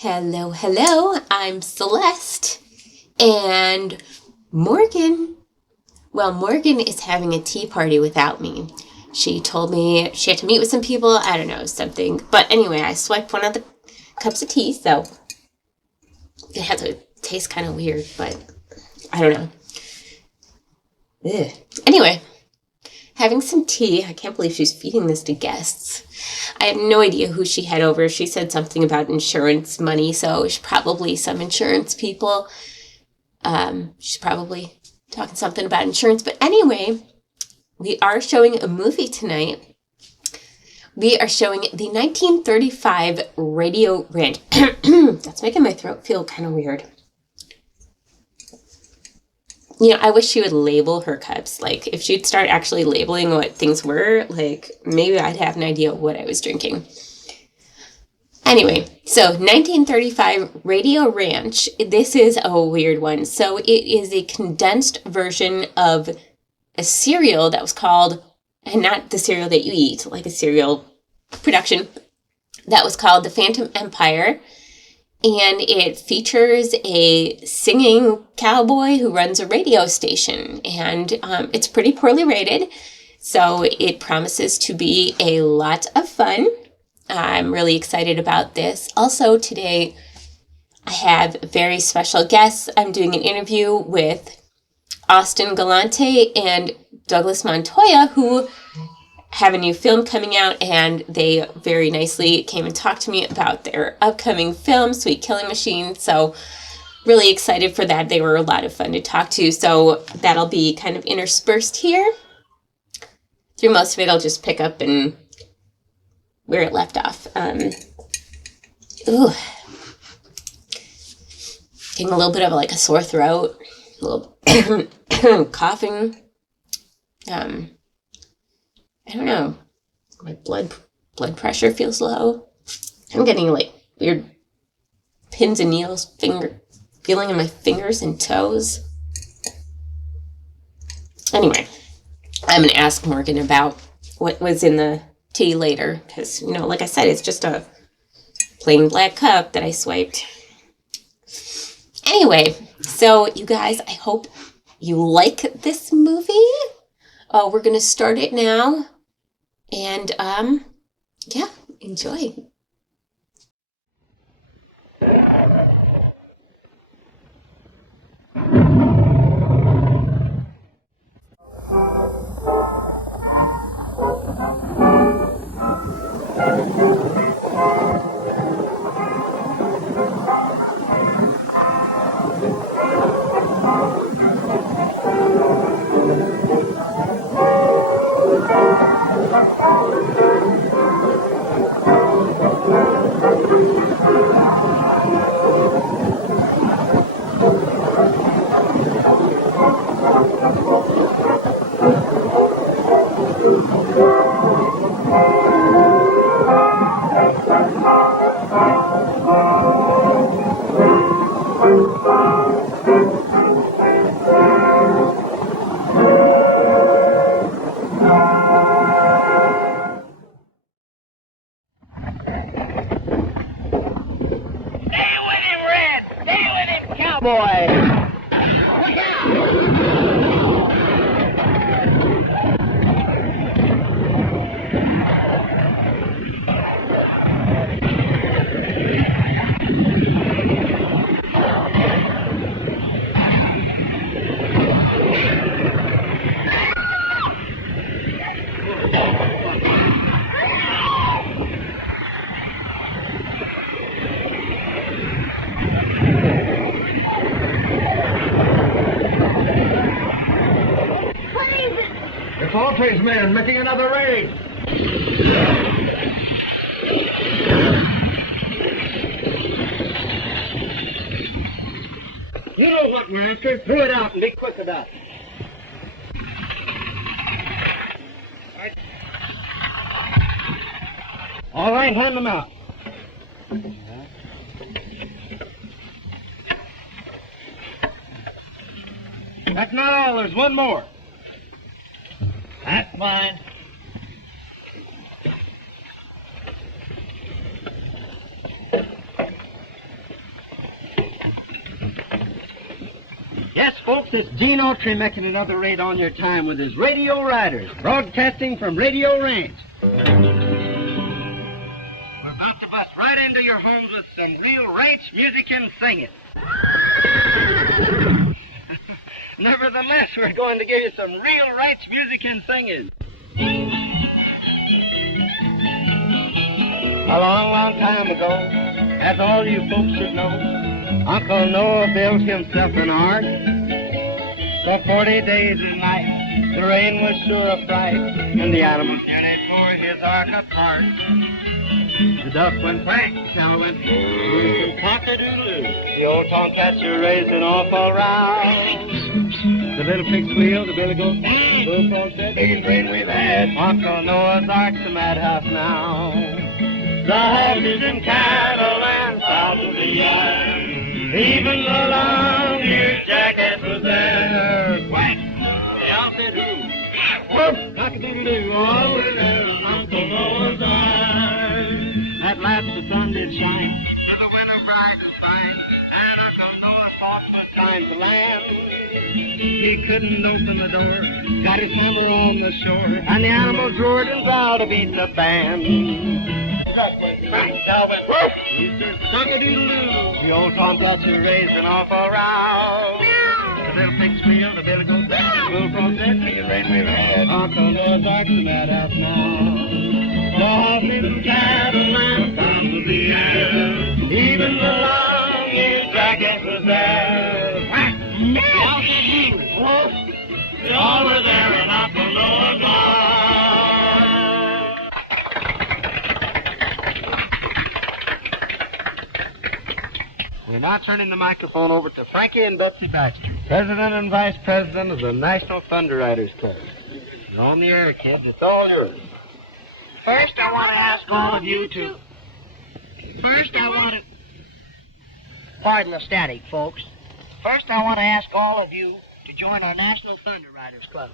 Hello, hello, I'm Celeste, and Morgan. Well, Morgan is having a tea party without me. She told me she had to meet with some people, I don't know, something. But anyway, I swiped one of the cups of tea, so it had to taste kind of weird, but I don't know. Ugh. Anyway, having some tea. I can't believe she's feeding this to guests. I have no idea who she had over. She said something about insurance money, so it's probably some insurance people. She's probably talking something about insurance. But anyway, we are showing a movie tonight. We are showing the 1935 Radio Ranch. That's making my throat feel kind of weird. You know, I wish she would label her cups. Like, if she'd start actually labeling what things were, like, maybe I'd have an idea of what I was drinking. Anyway, so 1935 Radio Ranch. This is a weird one. So it is a condensed version of a cereal that was called, and not the cereal that you eat, like a cereal production, that was called The Phantom Empire. And it features a singing cowboy who runs a radio station. And it's pretty poorly rated, so it promises to be a lot of fun. I'm really excited about this. Also, today I have very special guests. I'm doing an interview with Austin Galante and Douglas Montoya, who have a new film coming out, and they very nicely came and talked to me about their upcoming film, Sweet Killing Machine. So really excited for that. They were a lot of fun to talk to. So that'll be kind of interspersed here. Through most of it, I'll just pick up and where it left off. Getting a little bit of like a sore throat, a little coughing. I don't know. My blood pressure feels low. I'm getting like weird pins and needles feeling in my fingers and toes. Anyway, I'm going to ask Morgan about what was in the tea later. Because, you know, like I said, it's just a plain black cup that I swiped. Anyway, so you guys, I hope you like this movie. We're going to start it now. And, yeah, enjoy. It's Autry's men making another raid. You know what we're after. Throw it out and be quick about it. All right, hand them out. That's not all. There's one more. That's fine. folks, it's Gene Autry making another raid on your time with his Radio Riders, broadcasting from Radio Ranch. We're about to bust right into your homes with some real ranch music and singing. Nevertheless, we're going to give you some real ranch music and singing. A long, long time ago, as all you folks should know, Uncle Noah built himself an ark. For 40 days and nights, the rain was sure a fright, and the animals journeyed for his ark apart. The duck went quack, the cow went and cock-a-doodle-doo. The old tomcats were raised an awful row. The little pig squealed, the billy goat, the bullfrog said, biggest rain we've had. Uncle Noah's ark's a madhouse now. The horses and cattle and thousands of yards. Even the long-eared jackass was there. Quack! The owl said, who? Whoop! Cock-a-doodle-doo, all were there on Uncle Noah's ark. At last the sun did shine, to the winter bright and fine, and Uncle Noah thought it was time to land. He couldn't open the door, got his hammer on the shore, and the animals roared and vowed to beat the band. Duck went quack, cow went woof, rooster cock-a-doodle-doo. The old tomcats were raised an awful row. The little pig squealed, the billy goat said, the bullfrog said, biggest rain we've had. Uncle Noah's ark's a madhouse now. The horses and cattle and thousands of the air. Even the long-eared jackass was there. Quack! The owl said, who? Woof! They all were there and Uncle Noah's ark. We're now turning the microphone over to Frankie and Betsy Baxter, President and Vice President of the National Thunder Riders Club. You're on the air, kids. It's all yours. First, I want to ask all of you to... Pardon the static, folks. First, I want to ask all of you to join our National Thunder Riders Club,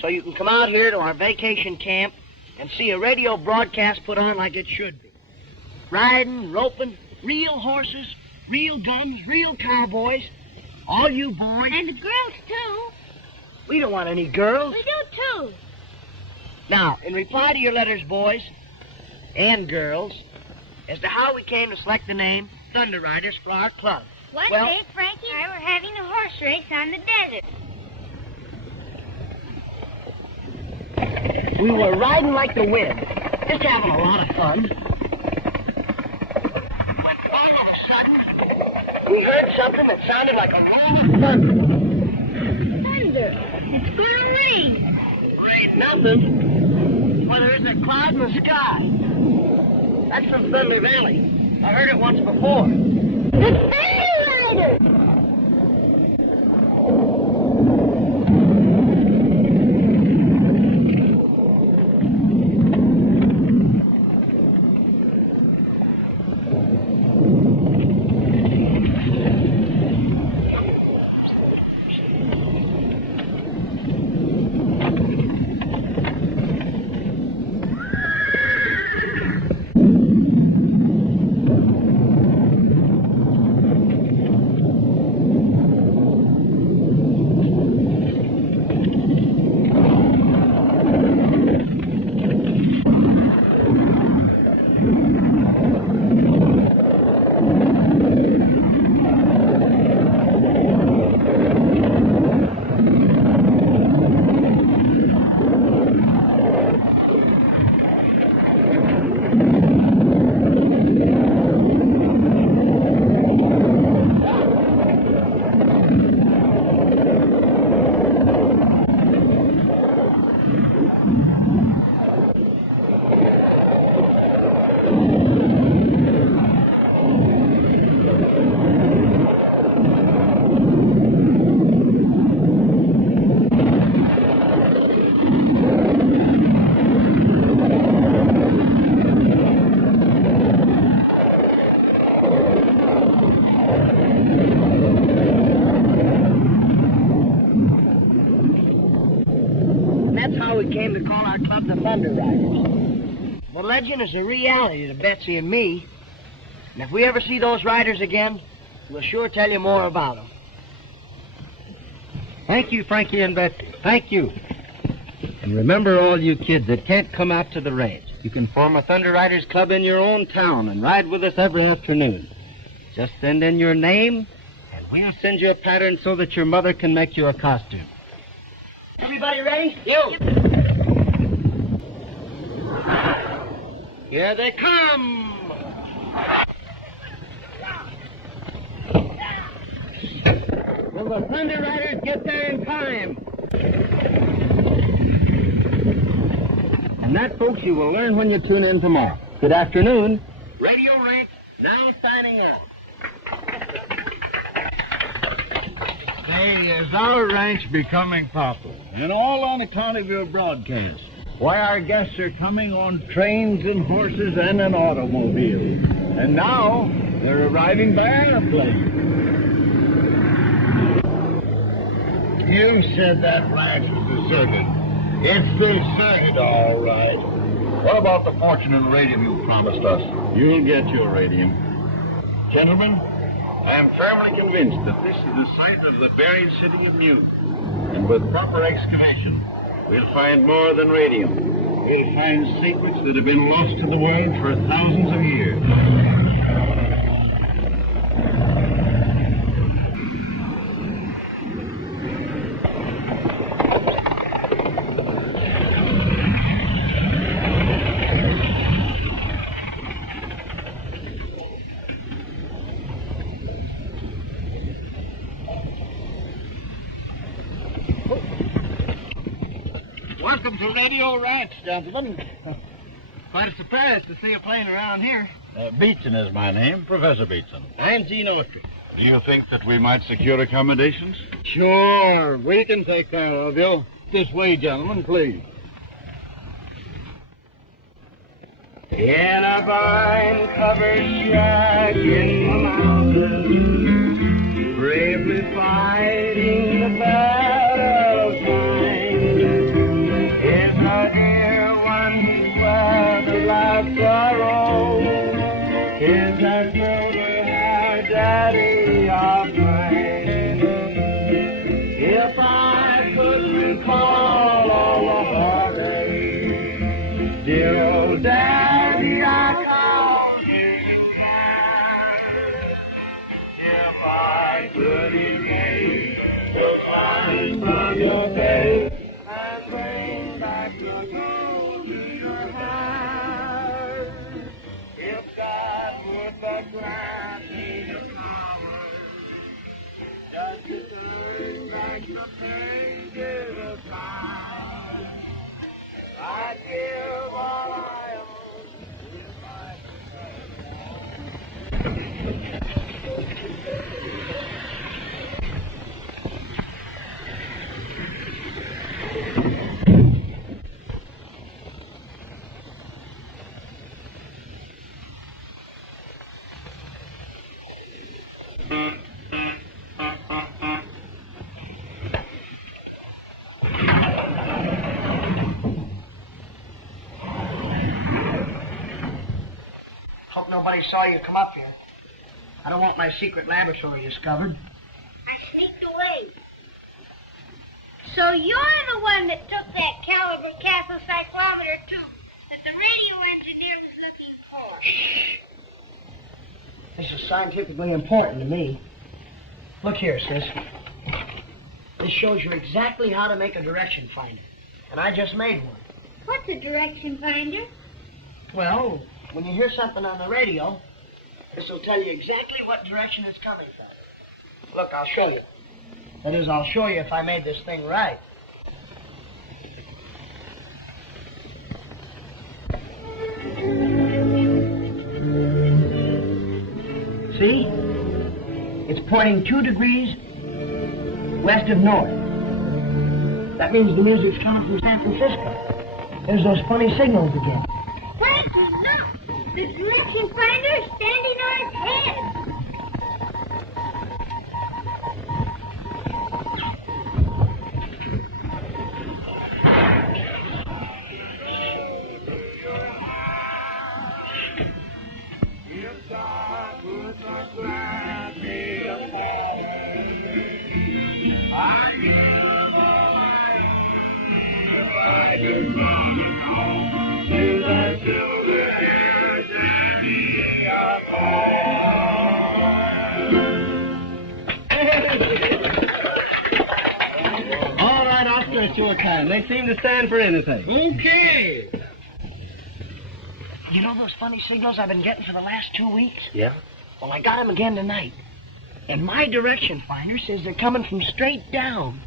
so you can come out here to our vacation camp and see a radio broadcast put on like it should be. Riding, roping, real horses, real guns, real cowboys. All you boys... And the girls, too. We don't want any girls. We do, too. Now, in reply to your letters, boys and girls, as to how we came to select the name Thunder Riders for our club. One Well- day, Frankie and I were having a horse race on the desert. We were riding like the wind, just having a lot of fun. When all of a sudden, we heard something that sounded like a roll of thunder. Thunder. It's going to rain. Rain nothing. Well, there isn't a cloud in the sky. That's from Thunder Valley. I heard it once before. The Thunder Riders. We came to call our club the Thunder Riders. The legend is a reality to Betsy and me. And if we ever see those riders again, we'll sure tell you more about them. Thank you, Frankie and Betsy. Thank you. And remember, all you kids that can't come out to the ranch, you can form a Thunder Riders Club in your own town and ride with us every afternoon. Just send in your name, and we'll send you a pattern so that your mother can make you a costume. Everybody ready? You. Here they come! Will the Thunder Riders get there in time? And that, folks, you will learn when you tune in tomorrow. Good afternoon. Radio Ranch now signing off. Say, is our ranch becoming popular? And all on account of your broadcast. Why, our guests are coming on trains and horses and an automobile. And now, they're arriving by airplane. You said that ranch was deserted. It's deserted, all right. What about the fortune and radium you promised us? You'll get your radium. Gentlemen, I am firmly convinced that this is the site of the buried city of Mew. And with proper excavation, we'll find more than radium. We'll find secrets that have been lost to the world for thousands of years. Welcome to Radio Ranch, gentlemen. Quite a surprise to see a plane around here. Beetson is my name, Professor Beetson. I'm Gene Autry. Do you think that we might secure accommodations? Sure, we can take care of you. This way, gentlemen, please. In a vine-covered shack in the mountains, bravely fighting the battle of time, is a dear one whose weather like sorrow, is that silver-haired daddy of mine. If I could recall all the heartache, dear old daddy, I call you mine. If I could escape the sun from your face and bring back the gold to your heart, if God would but grant me the power just to turn back the pain to the sky, I'd give all I own if I Hope nobody saw you come up here. I don't want my secret laboratory discovered. I sneaked away. So you're the one that took that caliber castle cyclometer tube that the radio engineer was looking for. This is scientifically important to me. Look here, sis. This shows you exactly how to make a direction finder. And I just made one. What's a direction finder? Well, when you hear something on the radio, this will tell you exactly what direction it's coming from. Look, I'll show you. That is, I'll show you if I made this thing right. See? It's pointing 2 degrees west of north. That means the music's coming from San Francisco. There's those funny signals again. Frankie, look! The direction finder is standing on its head. I All right, Oscar, it's your time. They seem to stand for anything. Okay. You know those funny signals I've been getting for the last 2 weeks? Yeah? Well, I got them again tonight. And my direction finder says they're coming from straight down.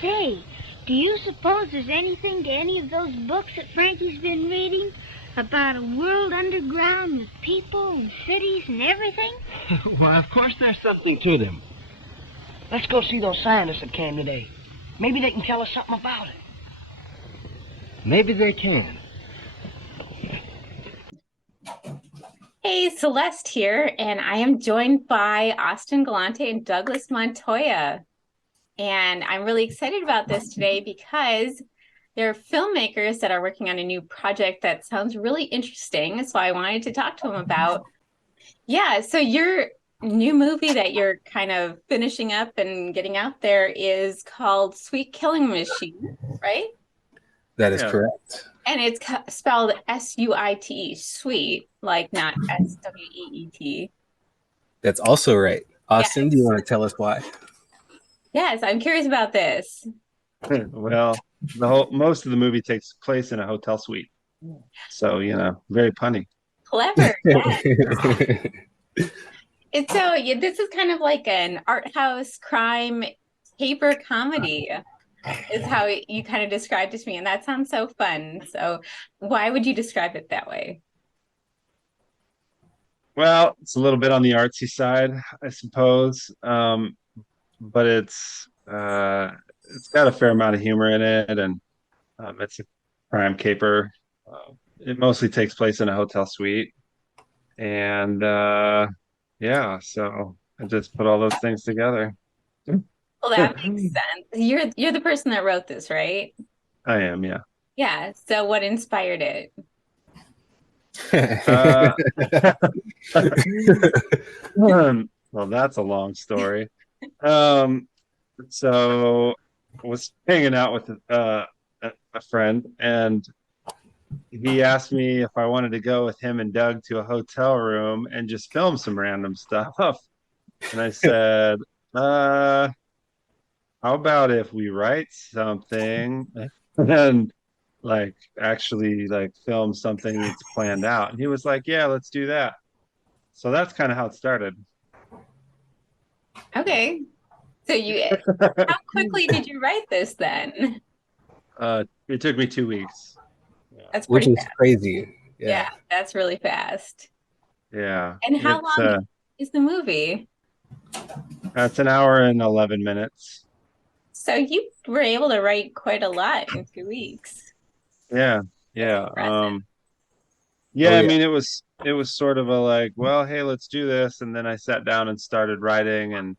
Say, do you suppose there's anything to any of those books that Frankie's been reading? About a world underground with people and cities and everything? Well, of course there's something to them. Let's go see those scientists that came today. Maybe they can tell us something about it. Maybe they can. Hey, Celeste here, and I am joined by Austin Galante and Douglas Montoya. And I'm really excited about this today because they're filmmakers that are working on a new project that sounds really interesting. So I wanted to talk to them about. Yeah, so your new movie that you're kind of finishing up and getting out there is called Sweet Killing Machine, right? That is correct. And it's spelled S-U-I-T-E, sweet, like not S-W-E-E-T. That's also right. Austin, Yes. do you want to tell us why? Yes, I'm curious about this. Well, most of the movie takes place in a hotel suite. So, very punny. Clever, yes. And so this is kind of like an art house crime caper comedy is how you kind of described it to me. And that sounds so fun. So why would you describe it that way? Well, it's a little bit on the artsy side, I suppose. But it's got a fair amount of humor in it, and it's a crime caper. It mostly takes place in a hotel suite. And so I just put all those things together. Well, that makes sense. You're the person that wrote this, right? I am, yeah. Yeah. So what inspired it? Well, that's a long story. So I was hanging out with a friend, and he asked me if I wanted to go with him and Doug to a hotel room and just film some random stuff. And I said, how about if we write something and actually film something that's planned out? And he was like, yeah, let's do that. So that's kind of how it started. Okay. So how quickly did you write this then? It took me 2 weeks. That's Which pretty is fast. crazy. Yeah, that's really fast. Yeah. And how long is the movie? It's an hour and 11 minutes. So you were able to write quite a lot in 2 weeks. Yeah. Impressive. I mean, it was sort of a well, hey, let's do this. And then I sat down and started writing, and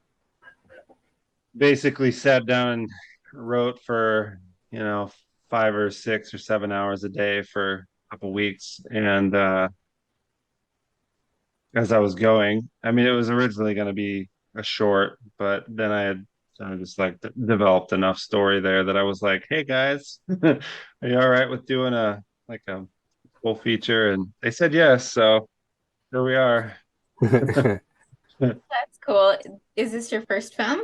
basically sat down and wrote for, 5 or 6 or 7 hours a day for a couple weeks. And as I was going, I mean, it was originally going to be a short, but then I had just developed enough story there that I was like, hey guys, are you all right with doing a full feature? And they said yes, so here we are. That's cool. Is this your first film?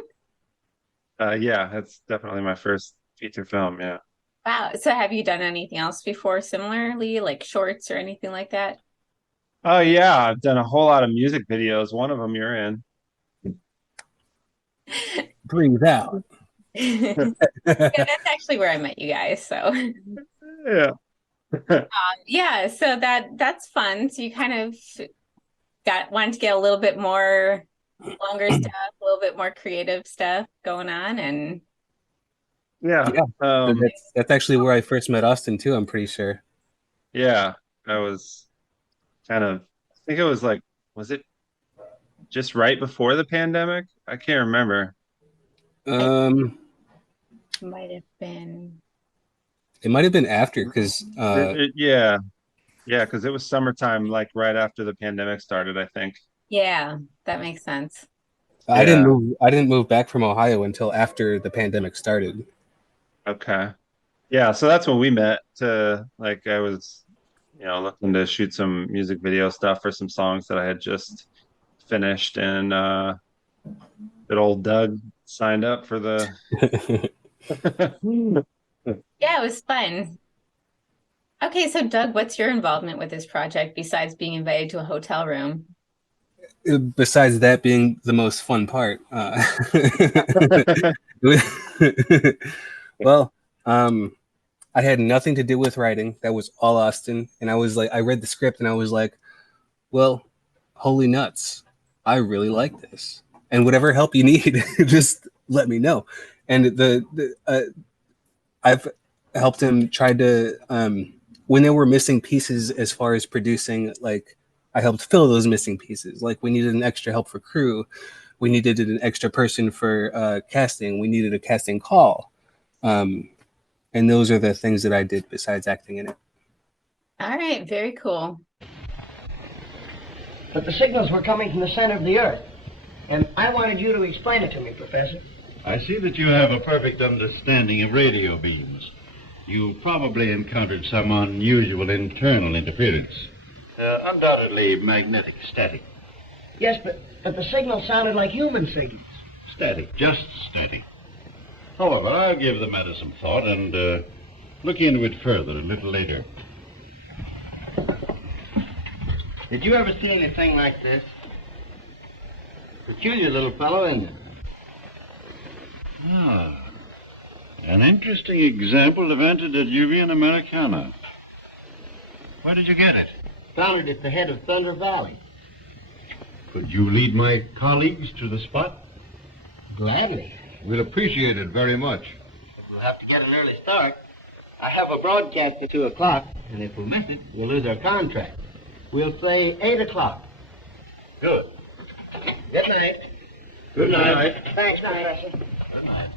Yeah, that's definitely my first feature film. Yeah. Wow. So have you done anything else before similarly, like shorts or anything like that? Oh yeah, I've done a whole lot of music videos. One of them you're in. Breathe out. Yeah, that's actually where I met you guys. So Yeah. yeah, so that's fun. So you kind of wanted to get a little bit more longer stuff, a little bit more creative stuff going on, and Yeah. That's actually where I first met Austin too, I'm pretty sure. Yeah. I was I think it was was it just right before the pandemic? I can't remember. might have been. It might have been after because Yeah, because it was summertime, right after the pandemic started, I think. Yeah, that makes sense. I didn't move back from Ohio until after the pandemic started. Okay. Yeah, so that's when we met. To like, I was, looking to shoot some music video stuff for some songs that I had just finished, and good old Doug signed up for the. Yeah, it was fun. Okay, so Doug, what's your involvement with this project besides being invited to a hotel room? Besides that being the most fun part, well, I had nothing to do with writing. That was all Austin. And I was like, I read the script and I was like, well, holy nuts. I really like this. And whatever help you need, just let me know. And I've helped him try to, when there were missing pieces as far as producing, like, I helped fill those missing pieces. Like, we needed an extra help for crew. We needed an extra person for casting. We needed a casting call. And those are the things that I did besides acting in it. All right, very cool. But the signals were coming from the center of the Earth. And I wanted you to explain it to me, Professor. I see that you have a perfect understanding of radio beams. You probably encountered some unusual internal interference. Undoubtedly magnetic static. Yes, but the signal sounded like human signals. Static, just static. However, I'll give the matter some thought and look into it further a little later. Did you ever see anything like this? Peculiar little fellow, ain't it? Ah, an interesting example of antediluvian Americana. Where did you get it? Found it at the head of Thunder Valley. Could you lead my colleagues to the spot? Gladly. We'll appreciate it very much. But we'll have to get an early start. I have a broadcast at 2 o'clock, and if we miss it, we'll lose our contract. We'll say 8 o'clock. Good. Good night. Good night. Thanks, Professor. Good night.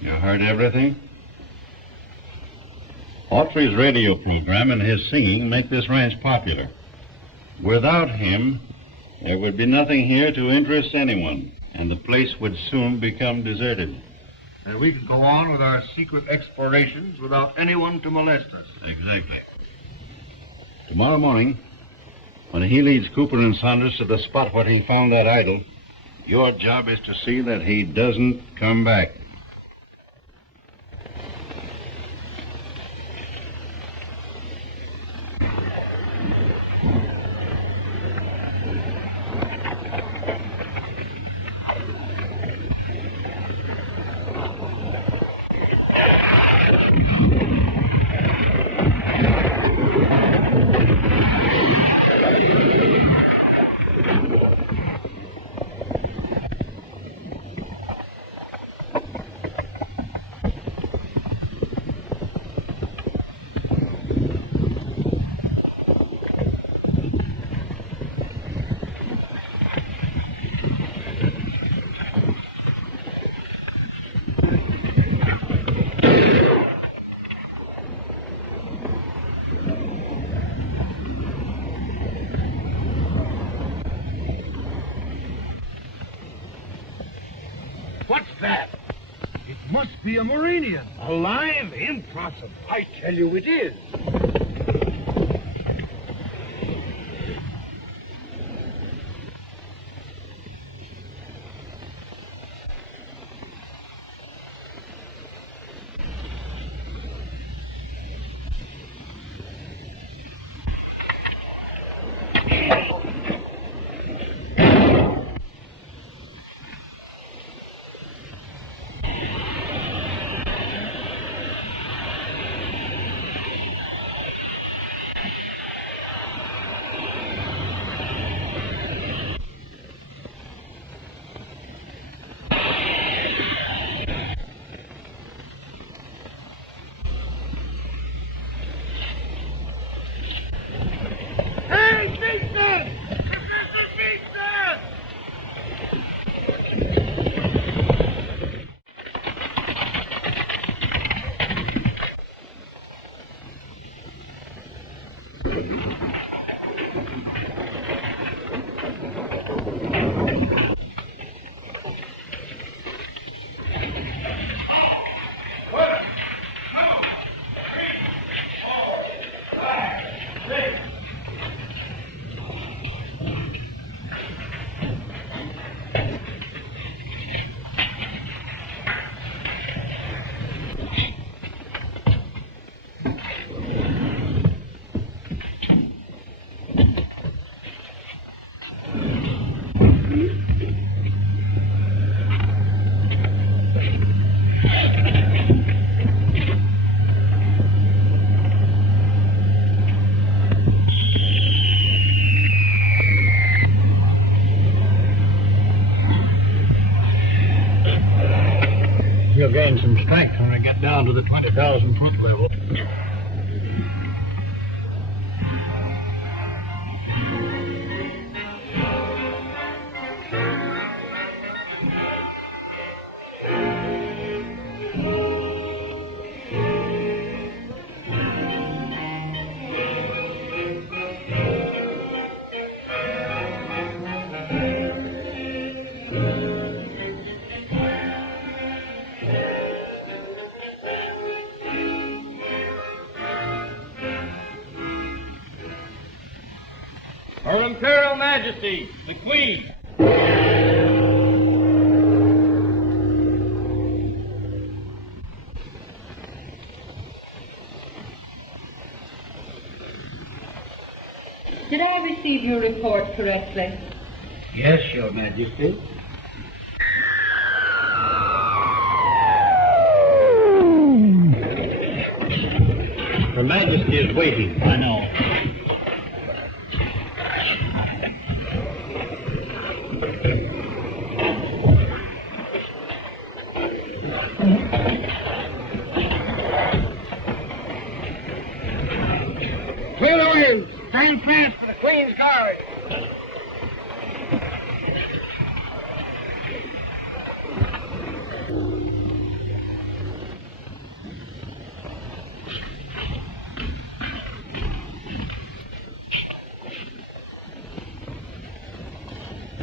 You heard everything? Autry's radio program and his singing make this ranch popular. Without him, there would be nothing here to interest anyone, and the place would soon become deserted. And we could go on with our secret explorations without anyone to molest us. Exactly. Tomorrow morning, when he leads Cooper and Saunders to the spot where he found that idol, your job is to see that he doesn't come back. What's that? It must be a Marinian. Alive? Impossible. I tell you it is. gain some strength when we get down to the 20,000 foot level. Her Imperial Majesty, the Queen. Did I receive your report correctly? Yes, Your Majesty. Her Majesty is waiting. I know. Clear the winds. Stand fast for the Queen's Guard.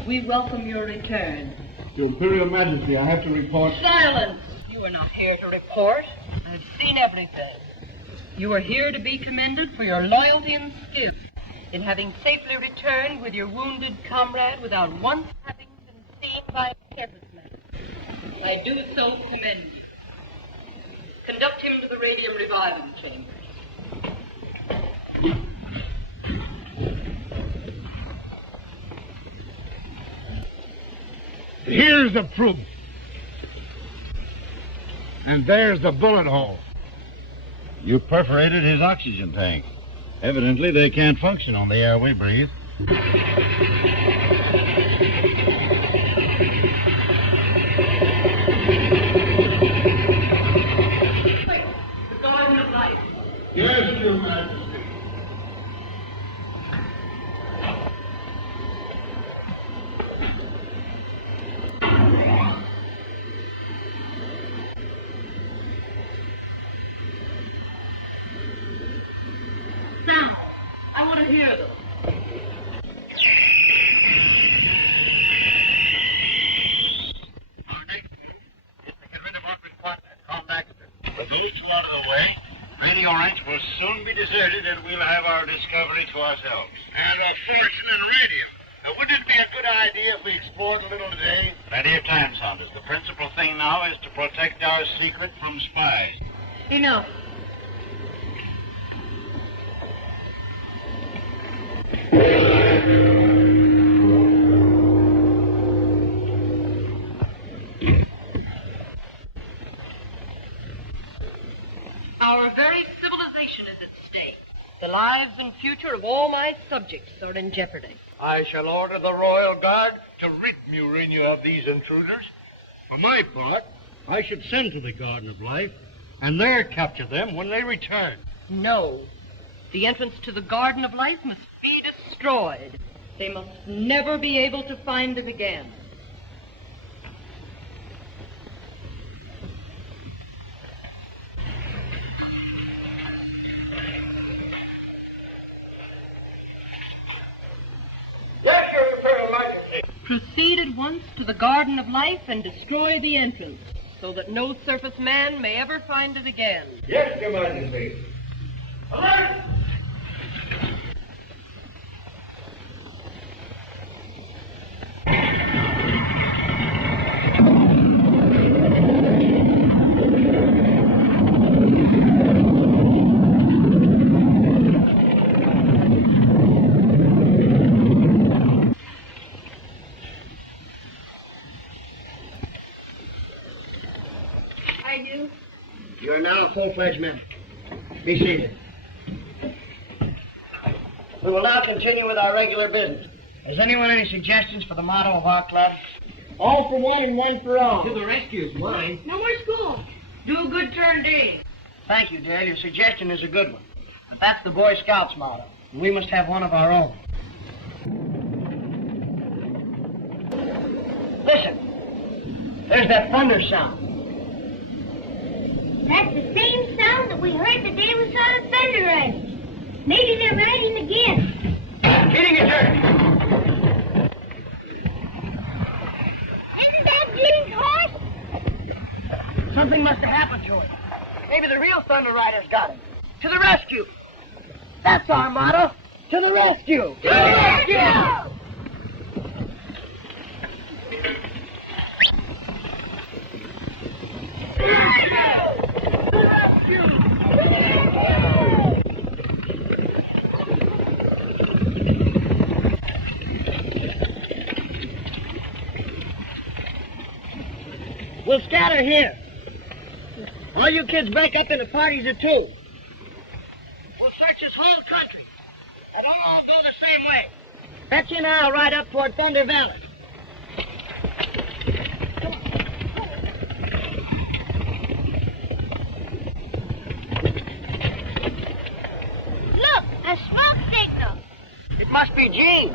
We welcome your return. Your Imperial Majesty, I have to report. Silence! You are not here to report. I've seen everything. You are here to be commended for your loyalty and skill in having safely returned with your wounded comrade without once having been seen by a careless man. I do so commend you. Conduct him to the radium reviving chamber. Here's the proof. And there's the bullet hole. You perforated his oxygen tank. Evidently, they can't function on the air we breathe. The Garden of Life. Yes, Your Majesty. Now, I want to hear them. Our next move is to get rid of Autry's partner, Tom Baxter. With these two out of the way, Radio Ranch will soon be deserted and we'll have our discovery to ourselves. And a fortune in radium. Now, wouldn't it be a good idea if we explored a little today? Plenty of time, Saunders. The principal thing now is to protect our secret from spies. Enough. Our very civilization is at stake. The lives and future of all my subjects are in jeopardy. I shall order the Royal Guard to rid Murania of these intruders. For my part, I should send to the Garden of Life and there capture them when they return. No. The entrance to the Garden of Life must be destroyed. They must never be able to find it again. Yes, Your Imperial Majesty. Proceed at once to the Garden of Life and destroy the entrance, so that no surface man may ever find it again. Yes, Your Majesty. Alert! You're now a full-fledged member. Be seated. We will now continue with our regular business. Has anyone any suggestions for the motto of our club? All for one and one for all. To the rescue is mine. No more school. Do a good turn, Dave. Thank you, Dale. Your suggestion is a good one. But that's the Boy Scouts motto. And we must have one of our own. Listen. There's that thunder sound. That's the same sound that we heard the day we saw the thunder riders. Maybe they're riding again. Getting it, sir. Isn't that Gene's horse? Something must have happened to him. Maybe the real Thunder Riders got him. To the rescue. That's our motto. To the rescue. To the rescue! We'll scatter here. All you kids break up into parties of 2. We'll search this whole country. And all go the same way. Betsy and I'll ride up toward Thunder Valley. Look, a smoke signal. It must be Gene.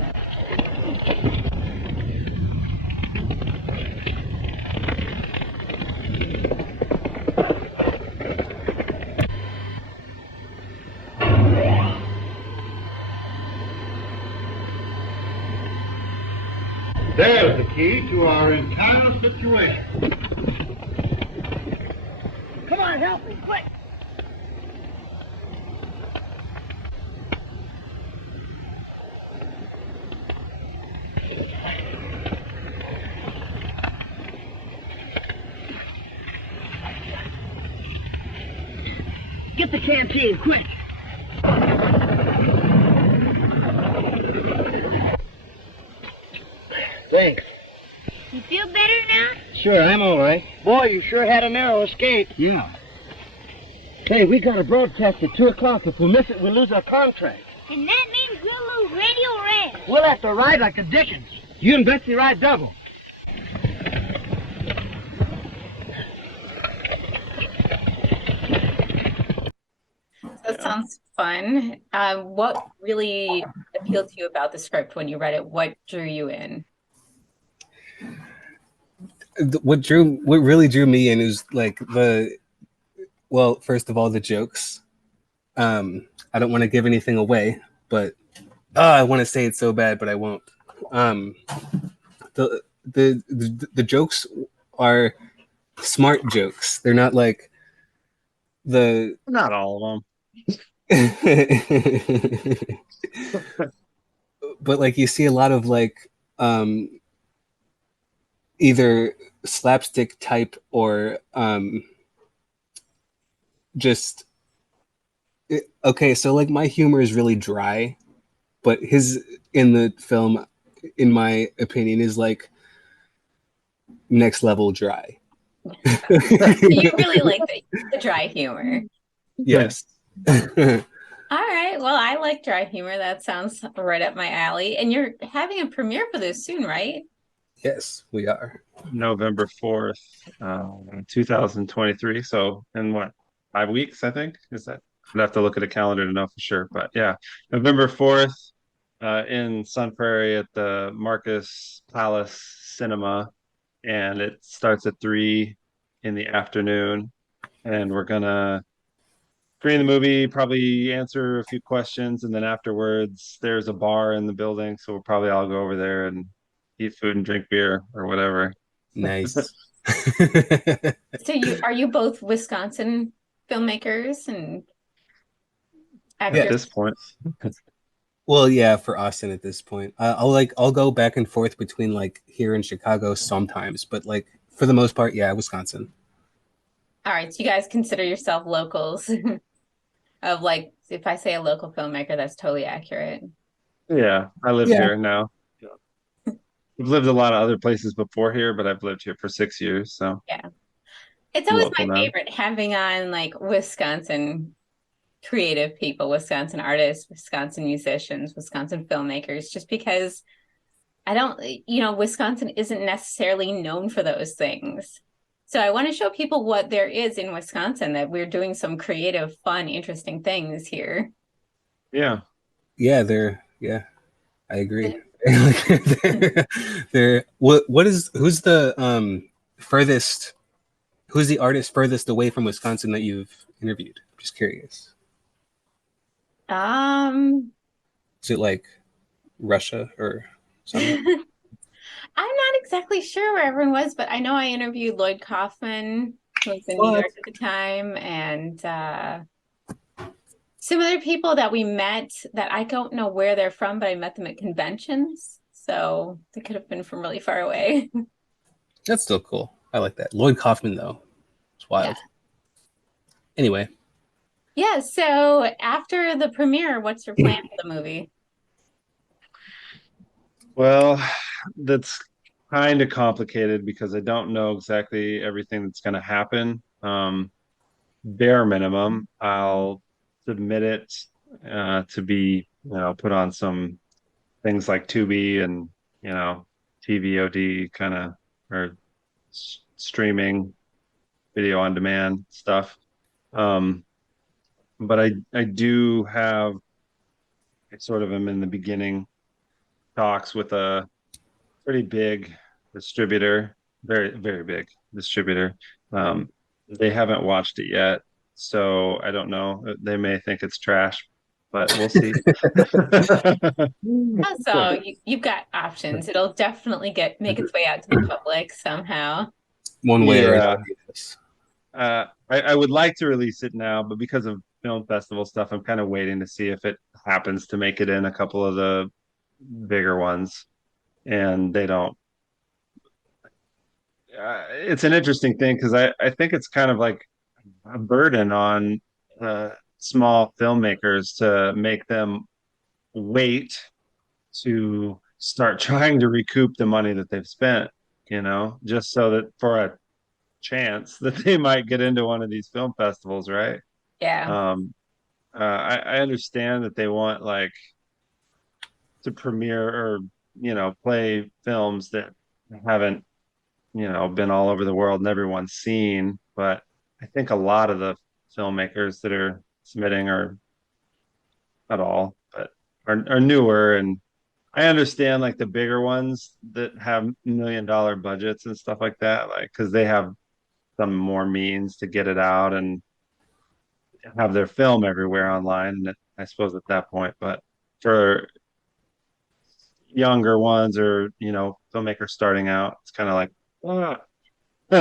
There's the key to our entire situation. Come on, help me, quick. Get the canteen, quick. Thanks. You feel better now? Sure, I'm all right. Boy, you sure had a narrow escape. Yeah. Hey, we got a broadcast at 2 o'clock. If we miss it, we'll lose our contract. And that means we'll lose Radio Red. We'll have to ride like the Dickens. You and Betsy ride double. That sounds fun. What really appealed to you about the script when you read it? What drew you in? What really drew me in is like first of all, the jokes. I don't want to give anything away, but I want to say it so bad, but I won't. The jokes are smart jokes. They're not like not all of them. But like you see a lot of like either slapstick type or just okay, so like my humor is really dry, but his in the film, in my opinion, is like next level dry. You really like the dry humor. Yes. All right. Well, I like dry humor. That sounds right up my alley. And you're having a premiere for this soon, right? Yes, we are. November 4th, 2023. So in what, 5 weeks, I think? Is that? I'd have to look at a calendar to know for sure. But yeah, November 4th in Sun Prairie at the Marcus Palace Cinema. And it starts at 3 in the afternoon. And we're going to screen the movie, probably answer a few questions. And then afterwards, there's a bar in the building. So we'll probably all go over there and eat food and drink beer or whatever. Nice. So are you both Wisconsin filmmakers and actors? Yeah, at this point. Well, yeah, for Austin at this point. I'll go back and forth between like here in Chicago sometimes, but like for the most part, yeah, Wisconsin. All right, so you guys consider yourself locals of like, if I say a local filmmaker, that's totally accurate. Yeah, I live here now. I've lived a lot of other places before here, but I've lived here for 6 years. So yeah, it's always local my now. favorite having on like Wisconsin creative people, Wisconsin artists, Wisconsin musicians, Wisconsin filmmakers, just because I don't, Wisconsin isn't necessarily known for those things. So I want to show people what there is in Wisconsin, that we're doing some creative, fun, interesting things here. Yeah. Yeah, I agree. they're who's the furthest who's the artist furthest away from Wisconsin that you've interviewed? Just curious. Is it like Russia or something? I'm not exactly sure where everyone was, but I know I interviewed Lloyd Kaufman, who was in New York at the time, and some other people that we met that I don't know where they're from, but I met them at conventions. So they could have been from really far away. That's still cool. I like that. Lloyd Kaufman, though. It's wild. Yeah. Anyway. Yeah, so after the premiere, what's your plan for the movie? Well, that's kind of complicated because I don't know exactly everything that's going to happen. Bare minimum, I'll submit it to be, put on some things like Tubi and, TVOD kind of, or streaming, video on demand stuff. But I do have, I sort of am in the beginning talks with a pretty big distributor, very, very big distributor. They haven't watched it yet, so I don't know. They may think it's trash, but we'll see. So you've got options. It'll definitely make its way out to the public somehow. One way or another. I would like to release it now, but because of film festival stuff, I'm kind of waiting to see if it happens to make it in a couple of the bigger ones, and they don't. It's an interesting thing because I think it's kind of like a burden on small filmmakers to make them wait to start trying to recoup the money that they've spent, just so that for a chance that they might get into one of these film festivals, right? Yeah. I understand that they want like to premiere or play films that haven't been all over the world and everyone's seen, but I think a lot of the filmmakers that are submitting are not all, but are newer. And I understand like the bigger ones that have $1 million budgets and stuff like that, like because they have some more means to get it out and have their film everywhere online. And I suppose at that point, but for younger ones or filmmakers starting out, it's kind of like, oh, I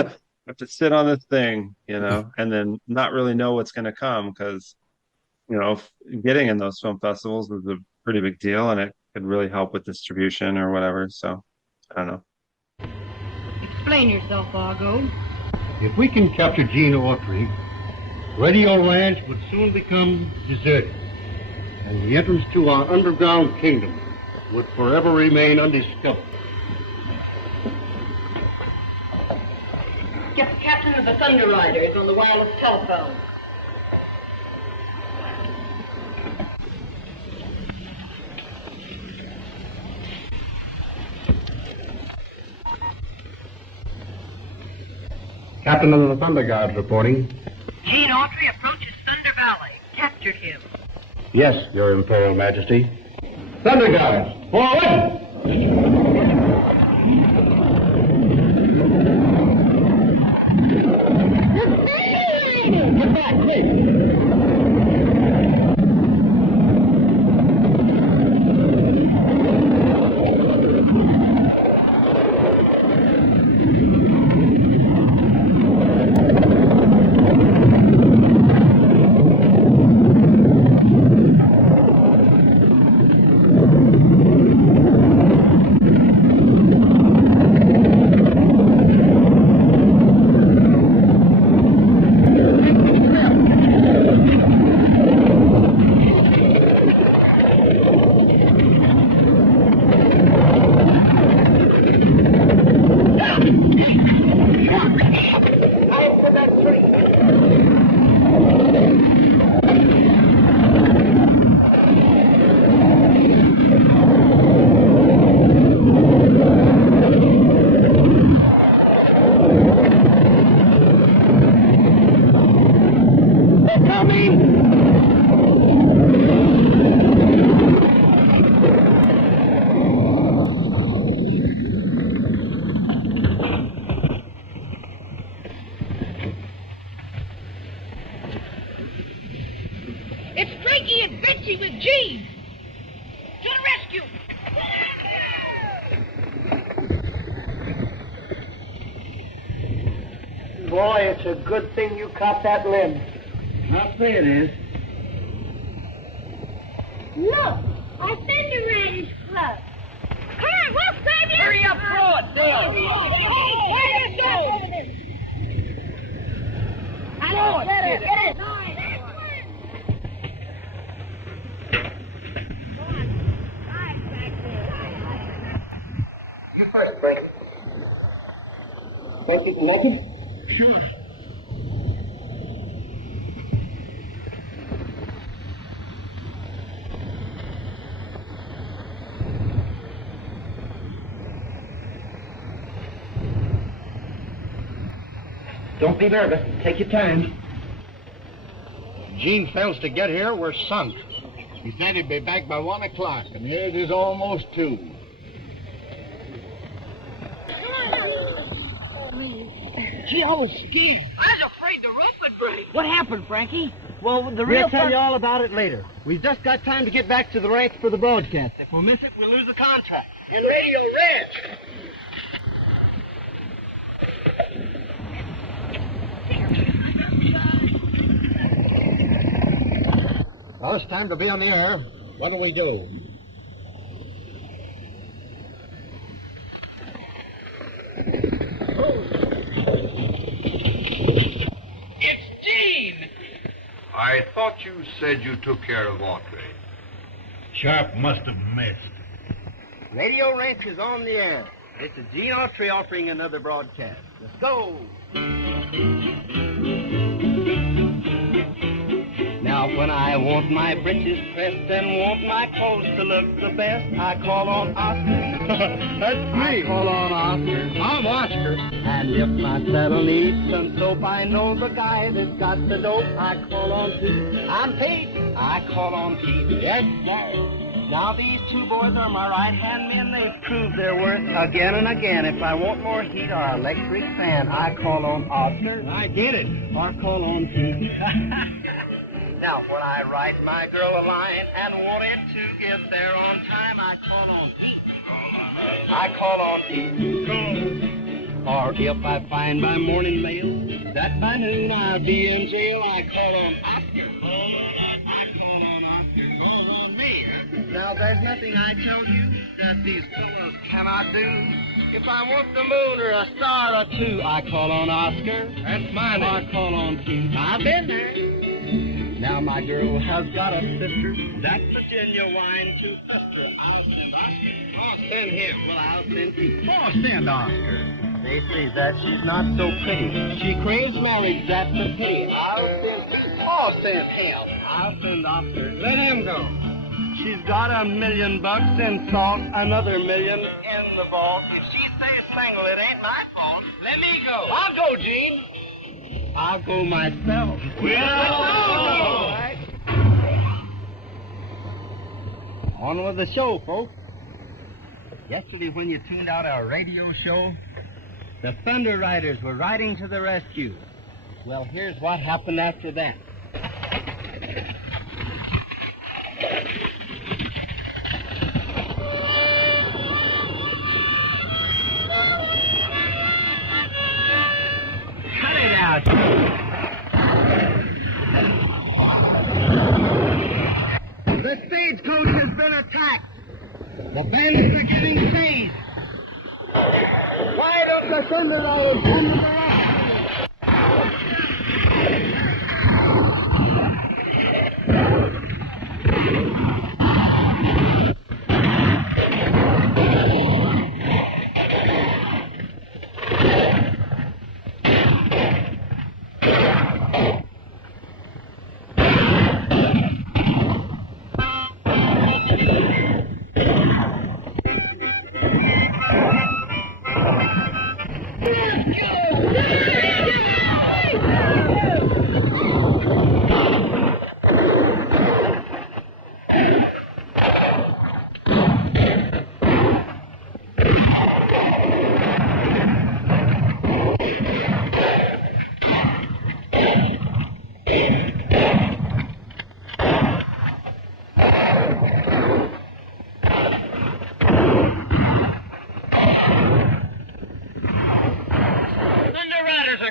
have to sit on this thing, and then not really know what's going to come because getting in those film festivals is a pretty big deal, and it could really help with distribution or whatever. So I don't know. Explain yourself, Argo. If we can capture Gene Autry, Radio Ranch would soon become deserted, and the entrance to our underground kingdom would forever remain undiscovered. Get the captain of the Thunder Riders on the wireless telephone. Captain of the Thunder Guards reporting. Gene Autry approaches Thunder Valley. Captured him. Yes, Your Imperial Majesty. Thunder Guards, forward! Get back, quick! a good thing you caught that limb. I'll say it is. Look, our Thunder Riders Club. Come on, we'll save you. Hurry up, throw it, Dale. You first, Frankie. Frankie, naked? Don't be nervous. Take your time. Gene fails to get here, we're sunk. He said he'd be back by 1 o'clock, and here it is almost 2. Gee, I was scared. I was afraid the roof would break. What happened, Frankie? Well, we'll tell you all about it later. We've just got time to get back to the ranch for the broadcast. If we miss it, we'll lose the contract. And Radio Red. Well, it's time to be on the air. What do we do? It's Gene! I thought you said you took care of Autry. Sharp must have missed. Radio Ranch is on the air. It's a Gene Autry offering another broadcast. Let's go! Now when I want my breeches pressed and want my clothes to look the best, I call on Oscar. That's me. I call on Oscar. I'm Oscar. And if my saddle needs some soap, I know the guy that's got the dope. I call on Pete. I'm Pete. I call on Pete. Yes, sir. Now these two boys are my right-hand men. They've proved their worth again and again. If I want more heat or electric fan, I call on Oscar. I get it. Or call on Pete. Now, when I write my girl a line and want it to get there on time, I call on Pete. I call on Pete. Or if I find my morning mail that by noon I'll be in jail, I call on Oscar. I call on Oscar. Calls on me, huh? Now, there's nothing I tell you that these fellows cannot do. If I want the moon or a star or two, I call on Oscar. That's my name. I call on Pete. I've been there. Now my girl has got a sister. That's Virginia wine to sister. I'll send Oscar. Oh, send him. Well, I'll send Pete. Oh, send Oscar. They say that she's not so pretty. She craves marriage, that's a pity. I'll send Pete. Oh, send him. I'll send Oscar. Let him go. She's got $1 million in salt, another million in the vault. If she stays single, it ain't my fault. Let me go. I'll go, Gene. I'll go myself. Well, On with the show, folks. Yesterday, when you tuned out our radio show, the Thunder Riders were riding to the rescue. Well, here's what happened after that. Cut it out. The stagecoach has been attacked. The bandits are getting chased. Why don't the Thunder Riders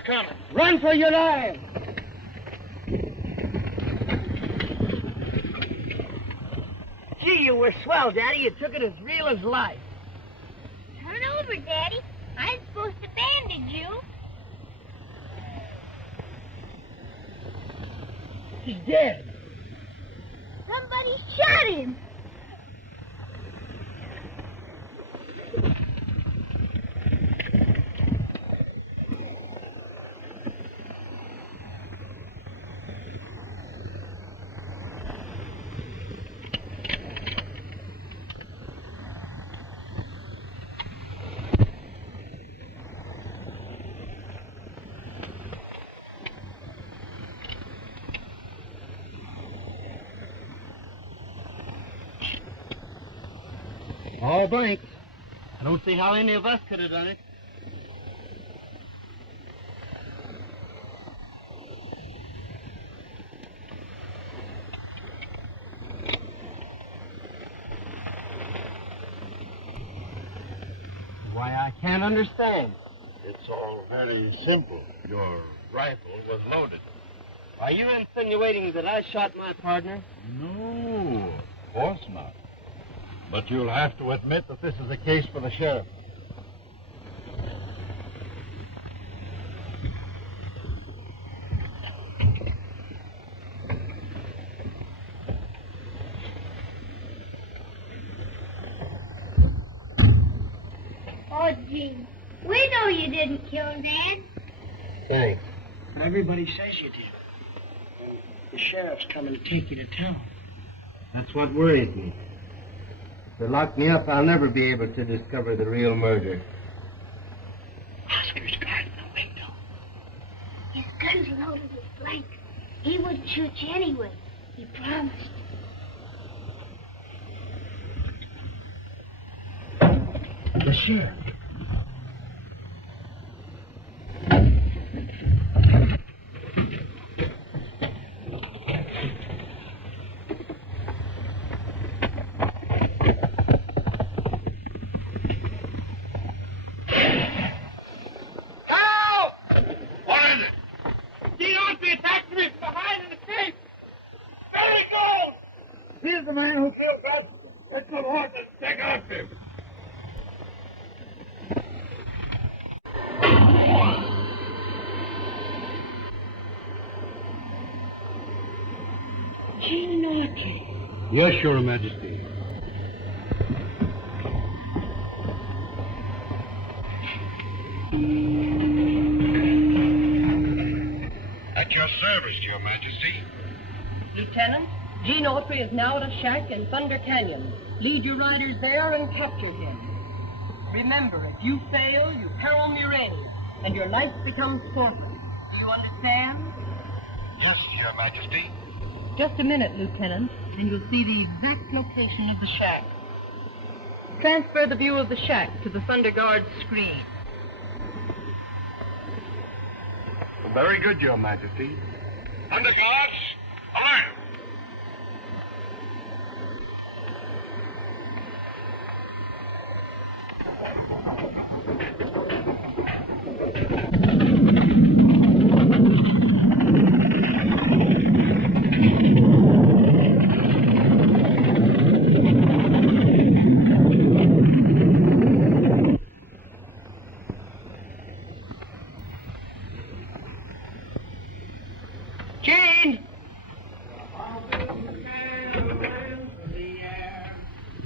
come to the Run for your lives! Gee, you were swell, Daddy. You took it as real as life. Turn over, Daddy. I'm supposed to bandage you. He's dead. Somebody shot him. All blanks. I don't see how any of us could have done it. Why, I can't understand. It's all very simple. Your rifle was loaded. Are you insinuating that I shot my partner? No, of course not. But you'll have to admit that this is a case for the sheriff. Oh, gee. We know you didn't kill him, Dad. Thanks. Everybody says you did. The sheriff's coming to take you to town. That's what worries me. If they lock me up, I'll never be able to discover the real murder. Oscar's guarding the window. His gun's loaded with blank. He wouldn't shoot you anyway. He promised. The sheriff. He's the man who killed Gus. Let's the horses. Take after him. King Autry. Yes, Your Majesty. At your service, Your Majesty. Lieutenant, Gene Autry is now at a shack in Thunder Canyon. Lead your riders there and capture him. Remember, if you fail, you peril Murray, and your life becomes forfeit. Do you understand? Yes, Your Majesty. Just a minute, Lieutenant, and you'll see the exact location of the shack. Transfer the view of the shack to the Thunder Guard's screen. Very good, Your Majesty. Under guards, alert! Gene!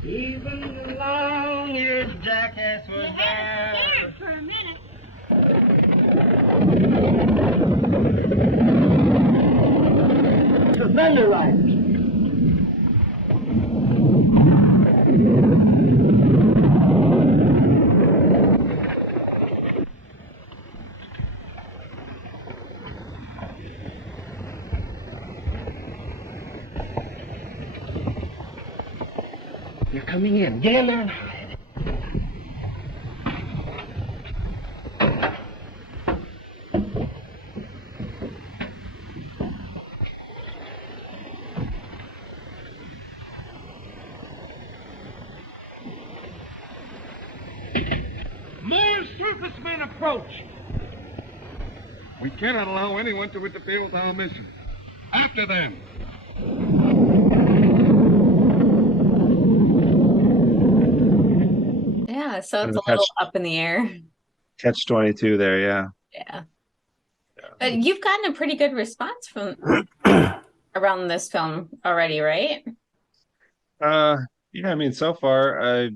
Even the long-eared jackass was there. Scared for a minute. The Thunder Riders. You're coming in. Get in there and hide. More surface men approach. We cannot allow anyone to interfere with our mission. After them. Yeah, so it's Kind a of little up in the air. catch 22 there, yeah. Yeah. But you've gotten a pretty good response from around this film already, right? Yeah, I mean, so far I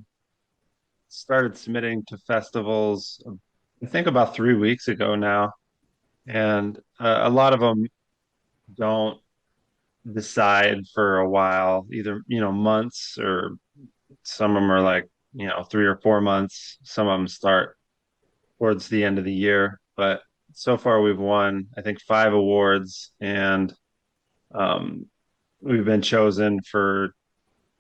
started submitting to festivals, I think about 3 weeks ago now, and a lot of them don't decide for a while, either, months, or some of them are like, 3 or 4 months. Some of them start towards the end of the year, but so far we've won, I think, 5 awards, and um, we've been chosen for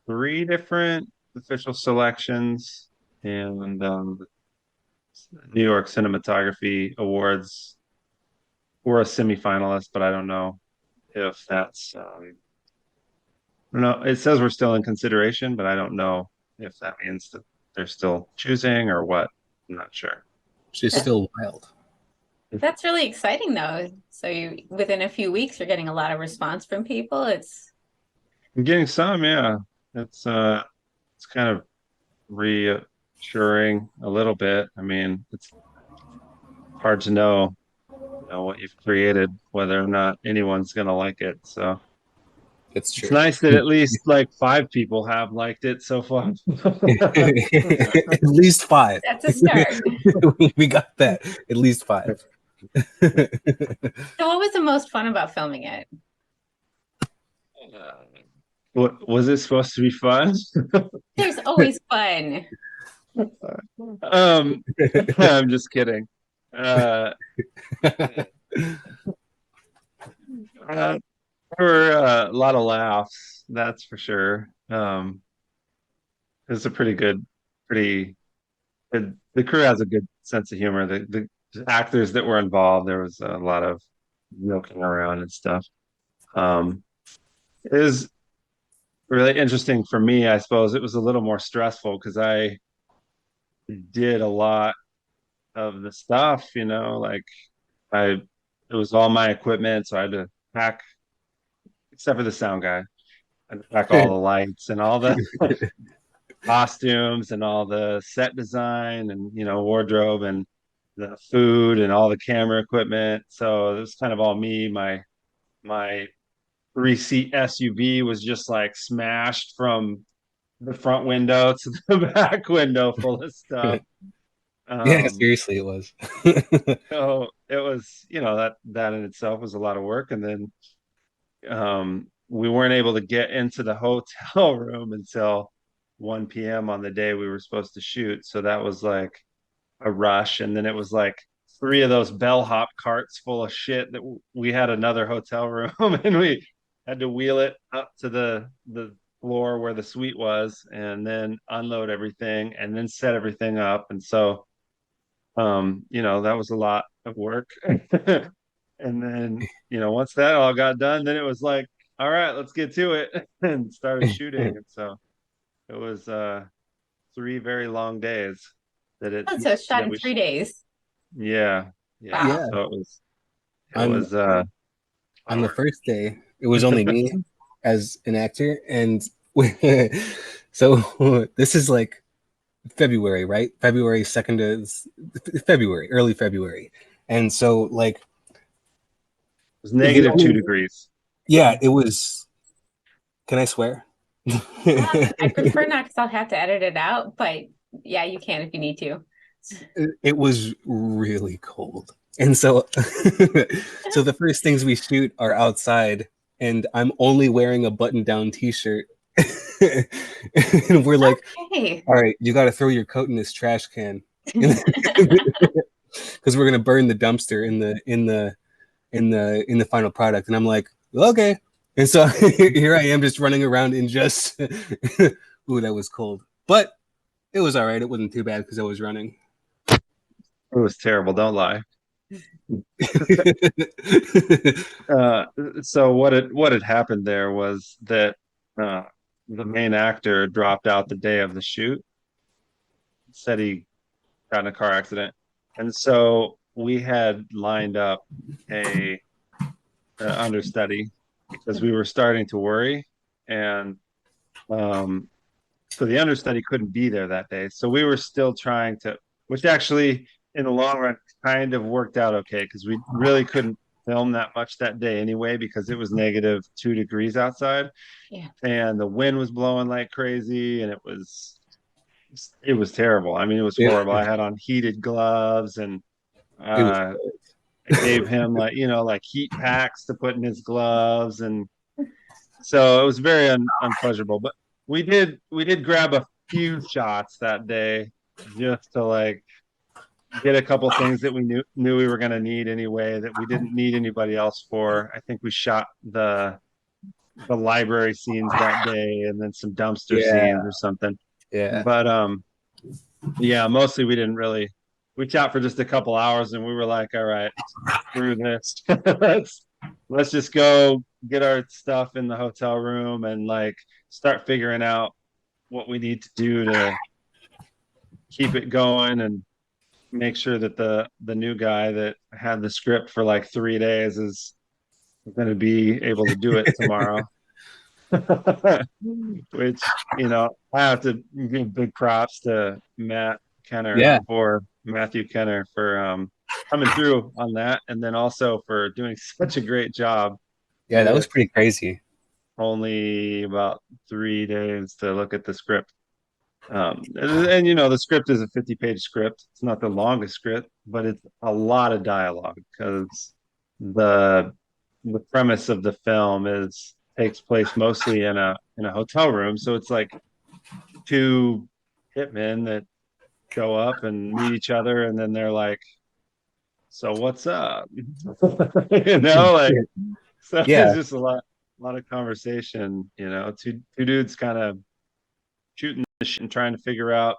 3 different official selections, and New York Cinematography Awards. We're a semifinalist, but I don't know if that's. I don't know. It says we're still in consideration, but I don't know if that means that they're still choosing or what. I'm not sure. She's still wild. That's really exciting though. So you within a few weeks you're getting a lot of response from people. I'm getting some, yeah. It's kind of reassuring a little bit. I mean, it's hard to know, what you've created, whether or not anyone's gonna like it. So It's it's true. nice that at least like 5 people have liked it so far. At least 5. that's a start. We got that. At least 5. So what was the most fun about filming it? What was it supposed to be fun? There's always fun. Um, I'm just kidding. Uh, there were a lot of laughs, that's for sure. It's a pretty good. The crew has a good sense of humor. The actors that were involved, there was a lot of joking around and stuff. Um, it was really interesting for me, I suppose. It was a little more stressful because I did a lot of the stuff, like I it was all my equipment, so I had to pack, except for the sound guy. I had to pack all the lights and all the costumes and all the set design and wardrobe and the food and all the camera equipment. So it was kind of all me. My 3-seat SUV was just like smashed from the front window to the back window full of stuff. Yeah, Um, seriously, it was. so it was, that in itself was a lot of work. And then we weren't able to get into the hotel room until 1 p.m. on the day we were supposed to shoot. So that was like a rush. And then it was like 3 of those bellhop carts full of shit that we had another hotel room and we had to wheel it up to the floor where the suite was and then unload everything and then set everything up. And so that was a lot of work. And then, once that all got done, then it was like, all right, let's get to it and started shooting. And so it was 3 very long days that it Oh, so it's shot that in we 3 days. yeah. Wow. Yeah. So it On was a lot on of the work. first day, it was only me as an actor, and so this is like February, right? February 2nd is February, early February, and so like It was the negative two only, degrees. yeah, it was. Can I swear? I prefer not because I'll have to edit it out, but yeah, you can if you need to. It was really cold, and so so the first things we shoot are outside, and I'm only wearing a button-down t-shirt. And we're like, Okay. all right, you got to throw your coat in this trash can because we're gonna burn the dumpster in the final product. And I'm like, okay. And so here I am just running around in just ooh, that was cold, but it was all right. It wasn't too bad because I was running. It was terrible, don't lie. Uh, so what had happened there was that uh, the main actor dropped out the day of the shoot, said he got in a car accident, and so we had lined up a, a understudy because we were starting to worry, and um, so the understudy couldn't be there that day. So we were still trying to, which actually in the long run kind of worked out okay because we really couldn't film that much that day anyway because it was -2 degrees outside. Yeah. And the wind was blowing like crazy, and it was terrible. I mean, it was It, horrible. I had on heated gloves, and it was. uh I gave him like heat packs to put in his gloves, and so it was very unpleasurable. But we did grab a few shots that day just to like get a couple things that we knew we were going to need anyway that we didn't need anybody else for. I think we shot the library scenes that day and then some dumpster Yeah, scenes or something. yeah, But yeah, mostly we didn't really. We shot for just a couple hours and we were like, all right, screw this. let's just go get our stuff in the hotel room and like start figuring out what we need to do to keep it going and make sure that the new guy that had the script for like 3 days is going to be able to do it tomorrow. Which, I have to give big props to yeah, Matthew Kenner for coming through on that, and then also for doing such a great job yeah. That was with pretty crazy. only about 3 days to look at the script. And the script is a 50-page script. It's not the longest script, but it's a lot of dialogue because the the premise of the film is takes place mostly in a hotel room. So it's like two hitmen that show up and meet each other, and then they're like, "So what's up?" Like so. It's Yeah, just a lot of conversation. Two dudes kind of shooting the shit and trying to figure out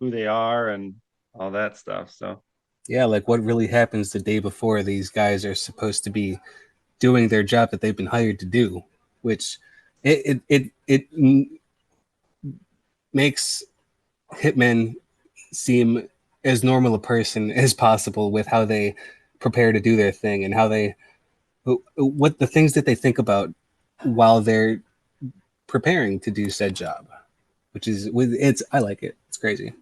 who they are and all that stuff. So yeah. Like what really happens the day before these guys are supposed to be doing their job that they've been hired to do, which it makes hitmen seem as normal a person as possible with how they prepare to do their thing and how they what the things that they think about while they're preparing to do said job, which is it's I like it. It's crazy.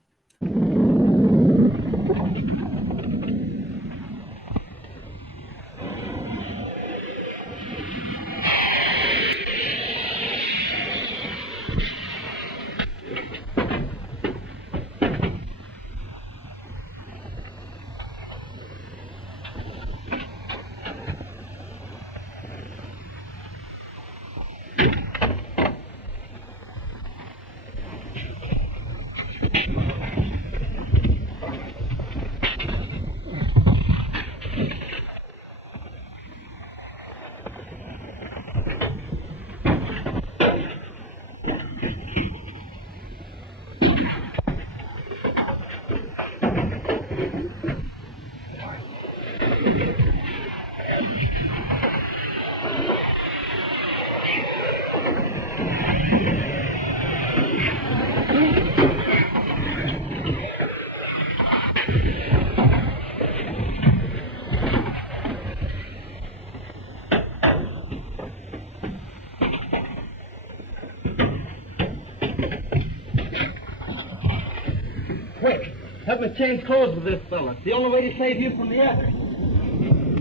Quick, help me change clothes with this fella. It's the only way to save you from the others.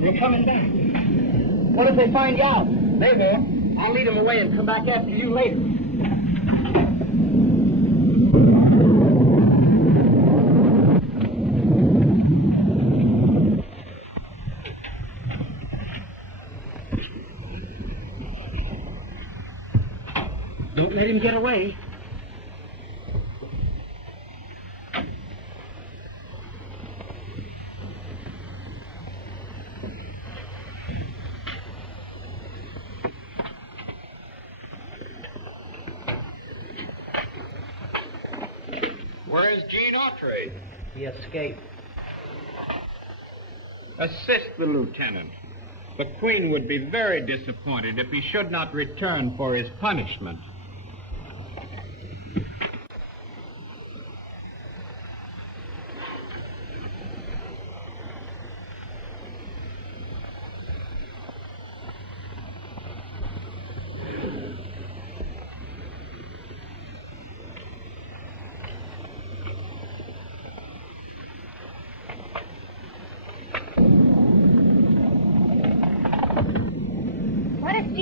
You're coming back. What if they find you out? They won't. I'll lead them away and come back after you later. Don't let him get away. Where's Gene Autry? He escaped. Assist the lieutenant. The Queen would be very disappointed if he should not return for his punishment.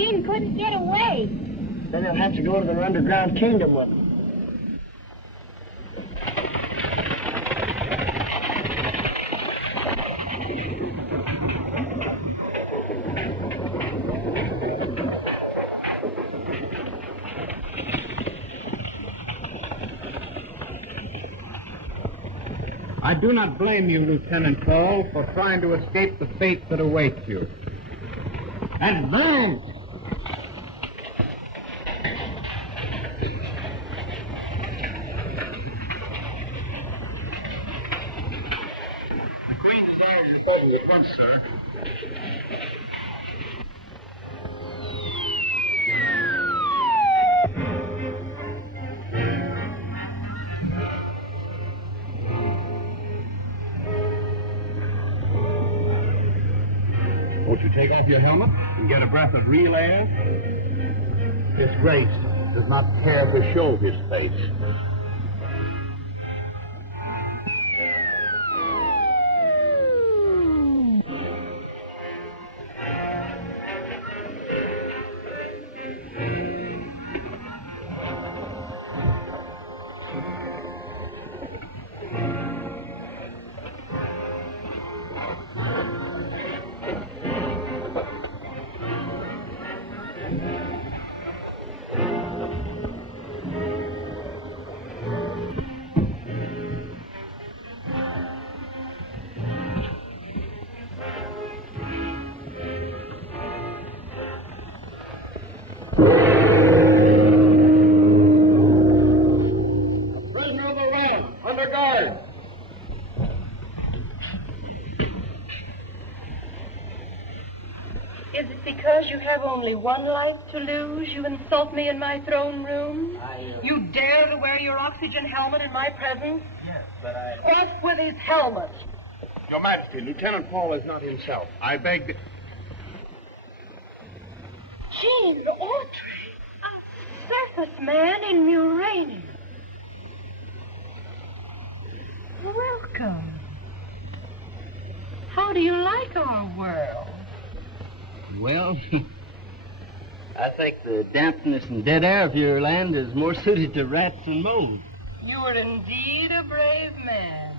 King couldn't get away. Then he'll have to go to their underground kingdom with them. I do not blame you, Lieutenant Cole, for trying to escape the fate that awaits you. Advance! The Queen desires your presence at once, sir. Won't you take off your helmet and get a breath of real air? His Grace does not care to show his face. Prisoner of the land, under guard. Is it because you have only one life to lose you insult me in my throne room? You dare to wear your oxygen helmet in my presence? Yes, but I... Off with his helmet! Your Majesty, Lieutenant Paul is not himself. I beg that... Gene Autry, a surface man in Uranium. Welcome. How do you like our world? Well, I think the dampness and dead air of your land is more suited to rats and moles. You are indeed a brave man.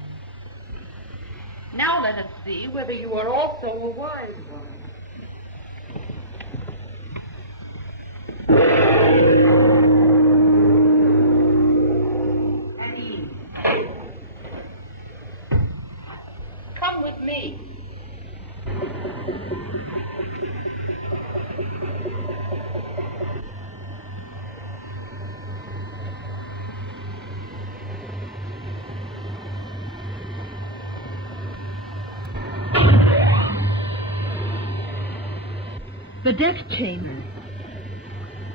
Now let us see whether you are also a wise one. Come with me. The death chamber.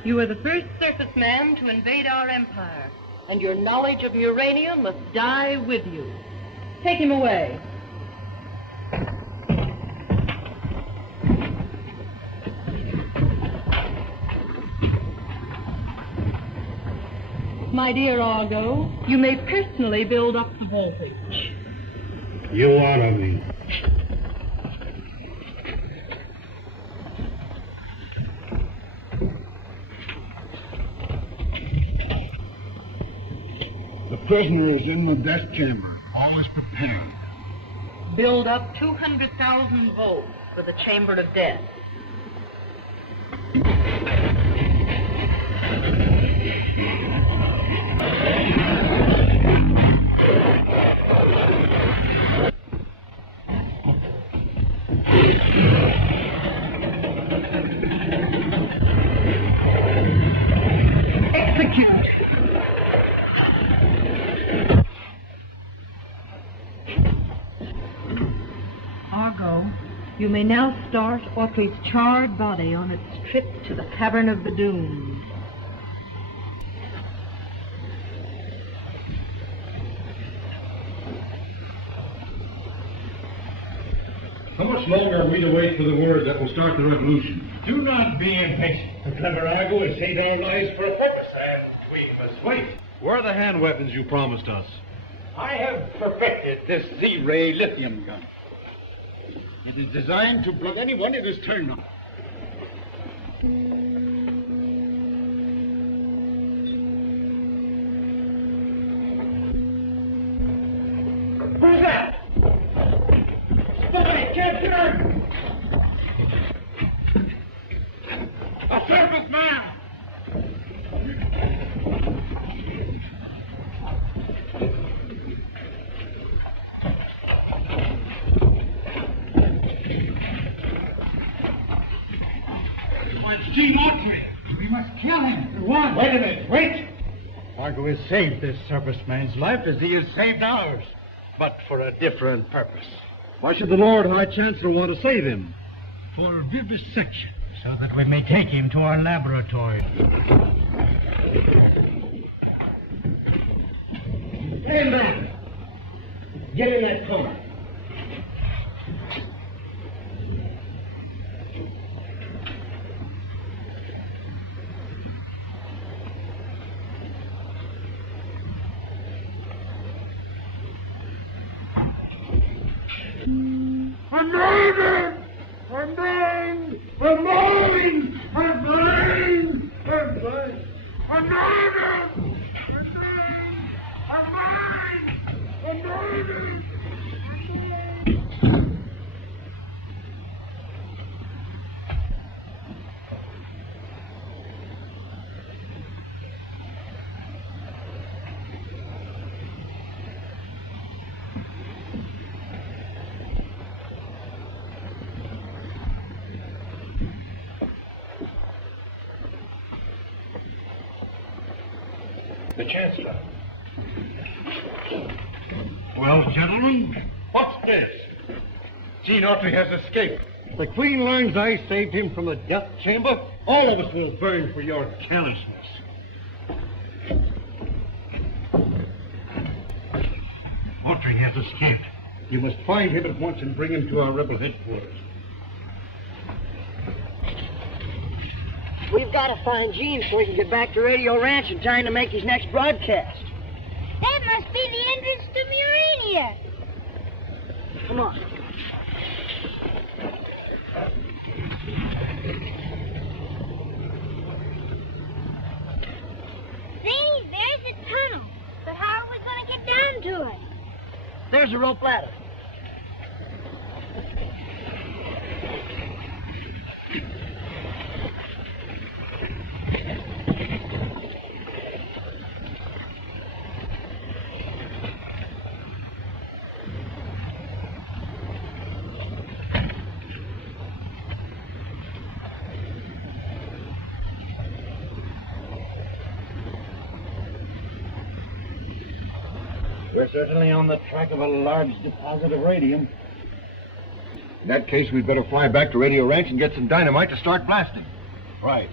You are the first surface man to invade our empire, and your knowledge of uranium must die with you. Take him away. My dear Argo, you may personally build up the voltage. You honor me. The prisoner is in the death chamber. All is prepared. Build up 200,000 volts for the chamber of death. Execute. Argo, you may now start Autry's charred body on its trip to the Cavern of the Doomed. How much longer are we to wait for the word that will start the revolution? Do not be impatient. The clever Argo has saved our lives for a purpose, and we must wait. Where are the hand weapons you promised us? I have perfected this Z-ray lithium gun. It is designed to blow anyone it is turned on. has saved this serviceman's life as he has saved ours, but for a different purpose. Why should the Lord High Chancellor want to save him? For vivisection, so that we may take him to our laboratory. Stand back. Get in that corner. I'm moving! I'm moving! I'm moving! I'm moving! I'm moving! I'm moving! I'm moving! The Chancellor. Well, gentlemen, What's this? Gene Autry has escaped. the Queen learns I saved him from the death chamber. All of us will burn for your carelessness. Autry has escaped. You must find him at once and bring him to our rebel headquarters. We've got to find Gene so he can get back to Radio Ranch in time to make his next broadcast. That must be the entrance to Murania. Come on. See, there's the tunnel. But how are we going to get down to it? There's a rope ladder. We're certainly on the track of a large deposit of radium. In that case, we'd better fly back to Radio Ranch and get some dynamite to start blasting. Right.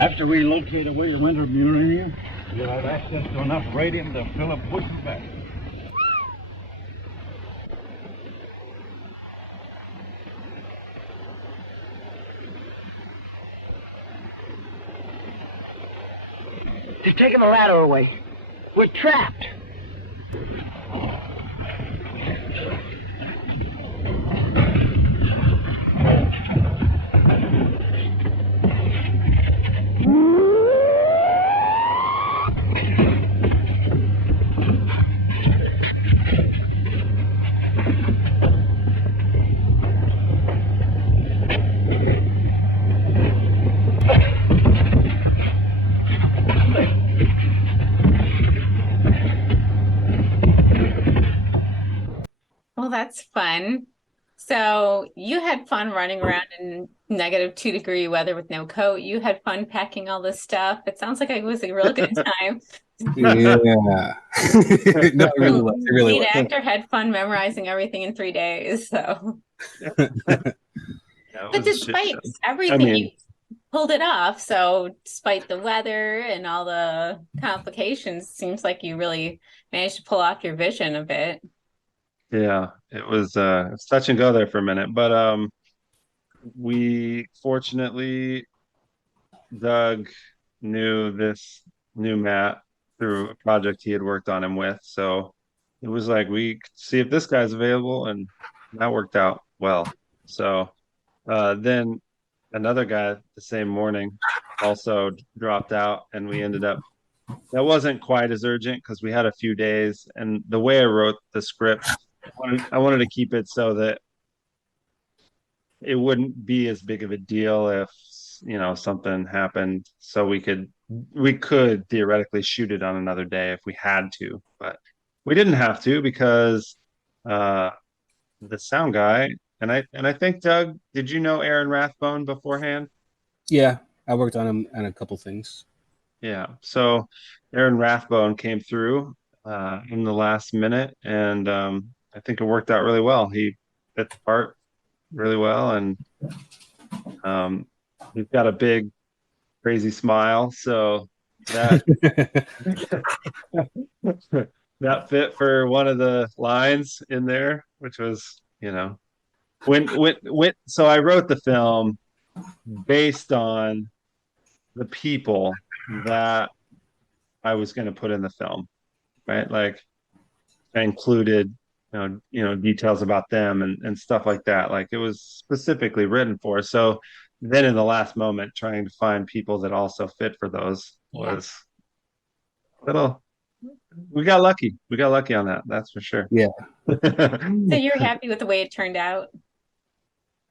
After we locate a way to enter Murania, we'll have access to enough radium to fill a bushel bag. They're taking the ladder away. We're trapped. Well, that's fun. So you had fun running around in -2-degree weather with no coat. You had fun packing all this stuff. It sounds like it was a real good time. Yeah. No, it really was. It really Lead was. actor had fun memorizing everything in 3 days. So, but despite everything, you pulled it off. So, despite the weather and all the complications, it seems like you really managed to pull off your vision a bit. Yeah, it was touch and go there for a minute, but we fortunately Doug knew Matt through a project he had worked on him with, so it was like we could see if this guy's available, and that worked out well. So then another guy the same morning also dropped out, and we ended up that wasn't quite as urgent because we had a few days, and the way I wrote the script, I wanted to keep it so that it wouldn't be as big of a deal if something happened, so we could theoretically shoot it on another day if we had to, but we didn't have to because the sound guy And I think, Doug, did you know Aaron Rathbone beforehand? Yeah, I worked on him on a couple things. Yeah. So Aaron Rathbone came through in the last minute, and I think it worked out really well. He fit the part really well, and um, he's got a big, crazy smile. So that that fit for one of the lines in there, which was, when. So I wrote the film based on the people that I was going to put in the film, right? Like I included, details about them and stuff like that. Like it was specifically written for. So then in the last moment, trying to find people that also fit for those was a little. We got lucky. We got lucky on that. That's for sure. Yeah. So you're happy with the way it turned out?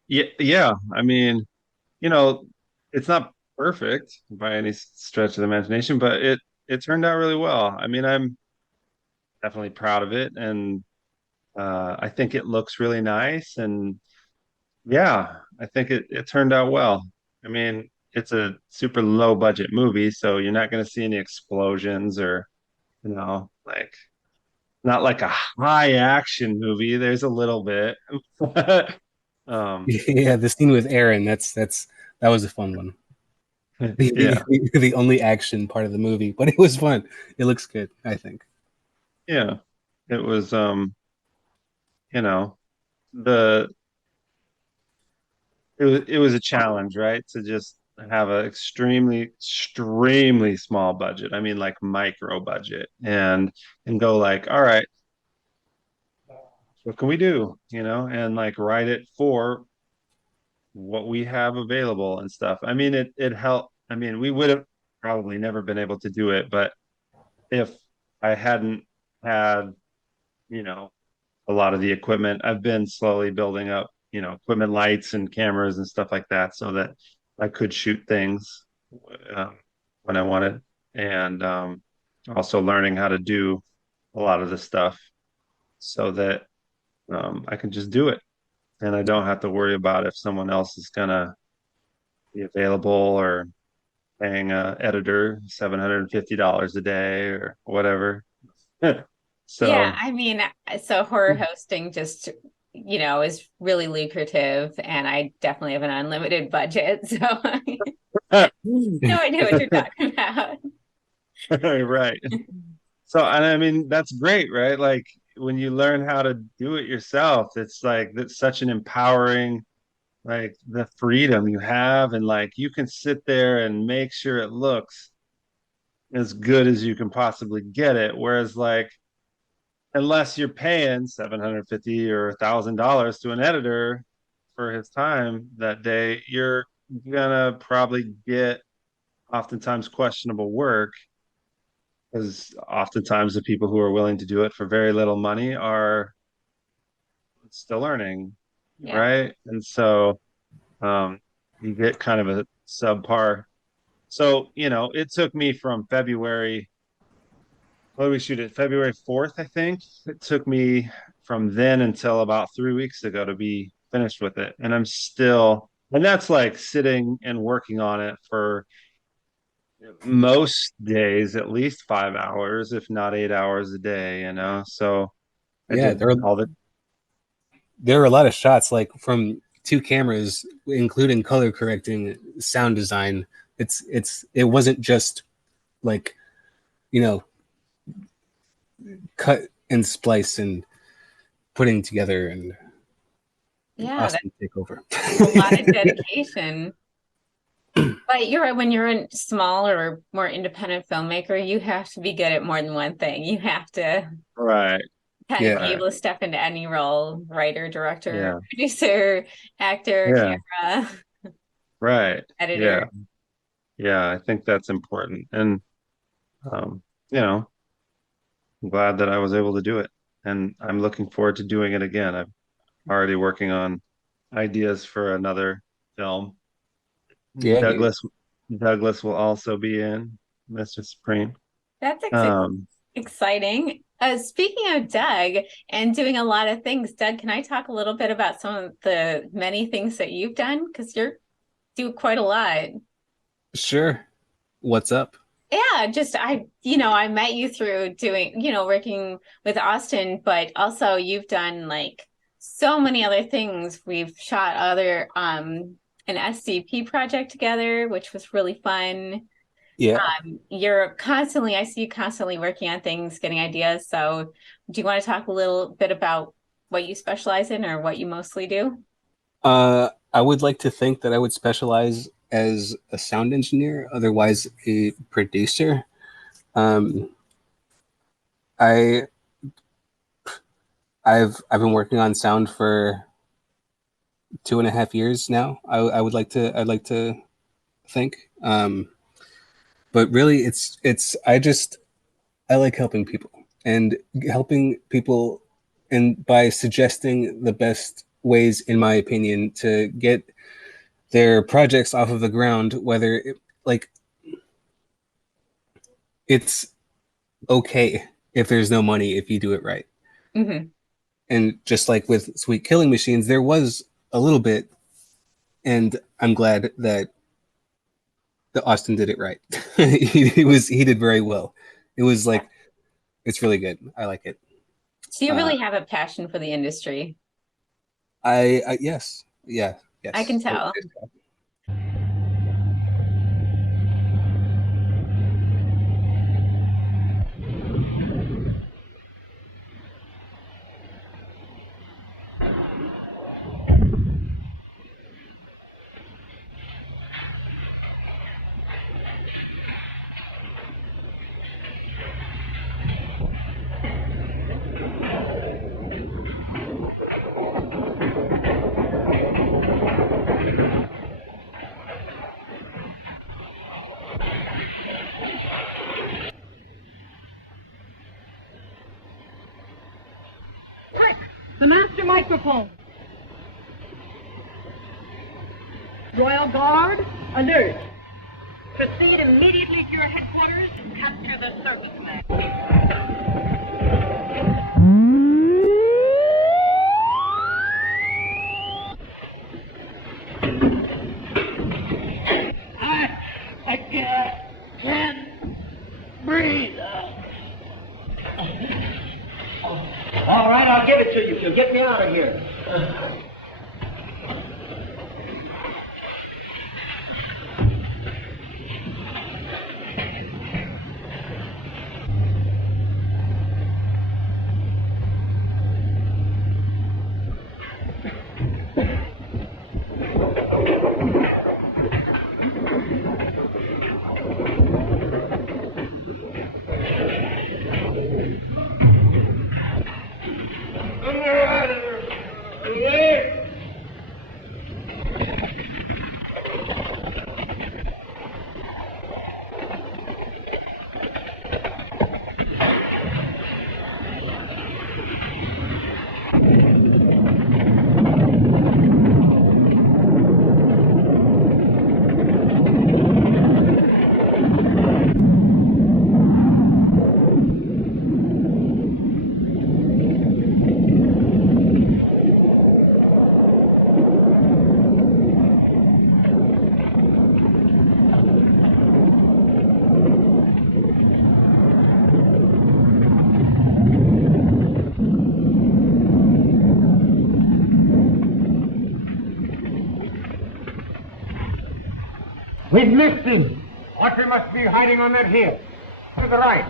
Yeah, yeah. I mean, you know, it's not perfect by any stretch of the imagination, but it turned out really well. I mean, I'm definitely proud of it, and I think it looks really nice, and yeah, I think it turned out well. I mean, it's a super low budget movie, so you're not going to see any explosions or, like not like a high action movie. There's a little bit. um, Yeah, the scene with Aaron, that was a fun one. yeah, The only action part of the movie, but it was fun. It looks good, I think. yeah. It was, you know, the it was a challenge, right? To just have an extremely, extremely small budget. I mean, like micro budget, and go like, all right, what can we do? And like write it for what we have available and stuff. I mean, it helped. I mean, we would have probably never been able to do it, but if I hadn't had, you know, a lot of the equipment, I've been slowly building up, equipment, lights and cameras and stuff like that, so that I could shoot things uh, when I wanted, and also learning how to do a lot of the stuff so that I can just do it, and I don't have to worry about if someone else is gonna be available or paying a editor $750 a day or whatever. Yeah, So I mean, so horror hosting just, is really lucrative, and I definitely have an unlimited budget, so I no idea what you're talking about. right. So, and I mean, that's great, right? Like when you learn how to do it yourself, it's like that's such an empowering, like the freedom you have, and like you can sit there and make sure it looks as good as you can possibly get it. Whereas, like, unless you're paying 750 or $1,000 to an editor for his time that day, you're gonna probably get oftentimes questionable work, because oftentimes the people who are willing to do it for very little money are still learning, Yeah. right? And so um, you get kind of a subpar. So, it took me from February, what did we shoot it? February 4th, I think. It took me from then until about 3 weeks ago to be finished with it. And and that's like sitting and working on it for most days, at least 5 hours, if not 8 hours a day. So I Yeah, did all the. there are a lot of shots like from two cameras, including color correcting, sound design. It wasn't just like, you know, cut and splice and putting together and Yeah, that's awesome takeover. a lot of dedication. But you're right, when you're a smaller or more independent filmmaker, you have to be good at more than one thing. You have to Right. kind of be Yeah. able to step into any role, writer, director, Yeah. producer, actor, Yeah. camera, Right. Yeah. editor. Yeah. I think that's important. And, um, you know, I'm glad that I was able to do it. And I'm looking forward to doing it again. I'm already working on ideas for another film. Yeah. Douglas will also be in Mr. Supreme. That's Um, exciting. Speaking of Doug and doing a lot of things, Doug, can I talk a little bit about some of the many things that you've done? Because you're do quite a lot. Sure. What's up? Yeah, just I met you through doing, working with Austin, but also you've done like so many other things. We've shot an SCP project together, which was really fun. Yeah. I see you constantly working on things, getting ideas. So do you want to talk a little bit about what you specialize in or what you mostly do? I would like to think that I would specialize as a sound engineer, otherwise a producer. I I've been working on sound for 2.5 years now. I'd like to think. But really I like helping people and by suggesting the best ways, in my opinion, to get their projects off of the ground, it's okay if there's no money if you do it right. Mm-hmm. And just like with Sweet Killing Machines, there was a little bit, and I'm glad that Austin did it right. he did very well. It was like, it's really good. I like it. So you really have a passion for the industry. Yes. Yeah. Yes. I can tell. The master microphone. Royal Guard, alert. Proceed immediately to your headquarters and capture the circus man. I can't breathe. All right, I'll give it to you. So get me out of here. We've missed him. Autry must be hiding on that hill. To the right.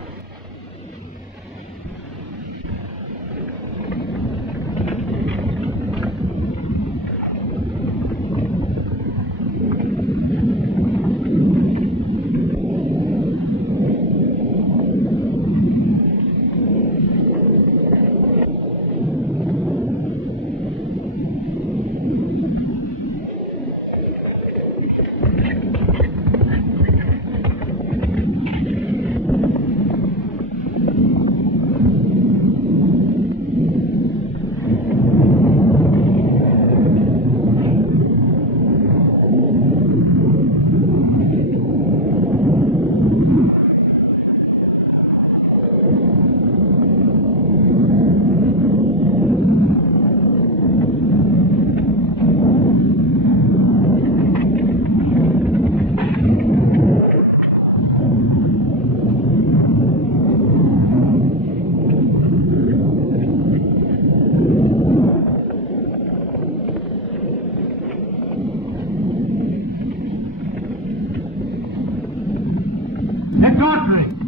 That's Autry.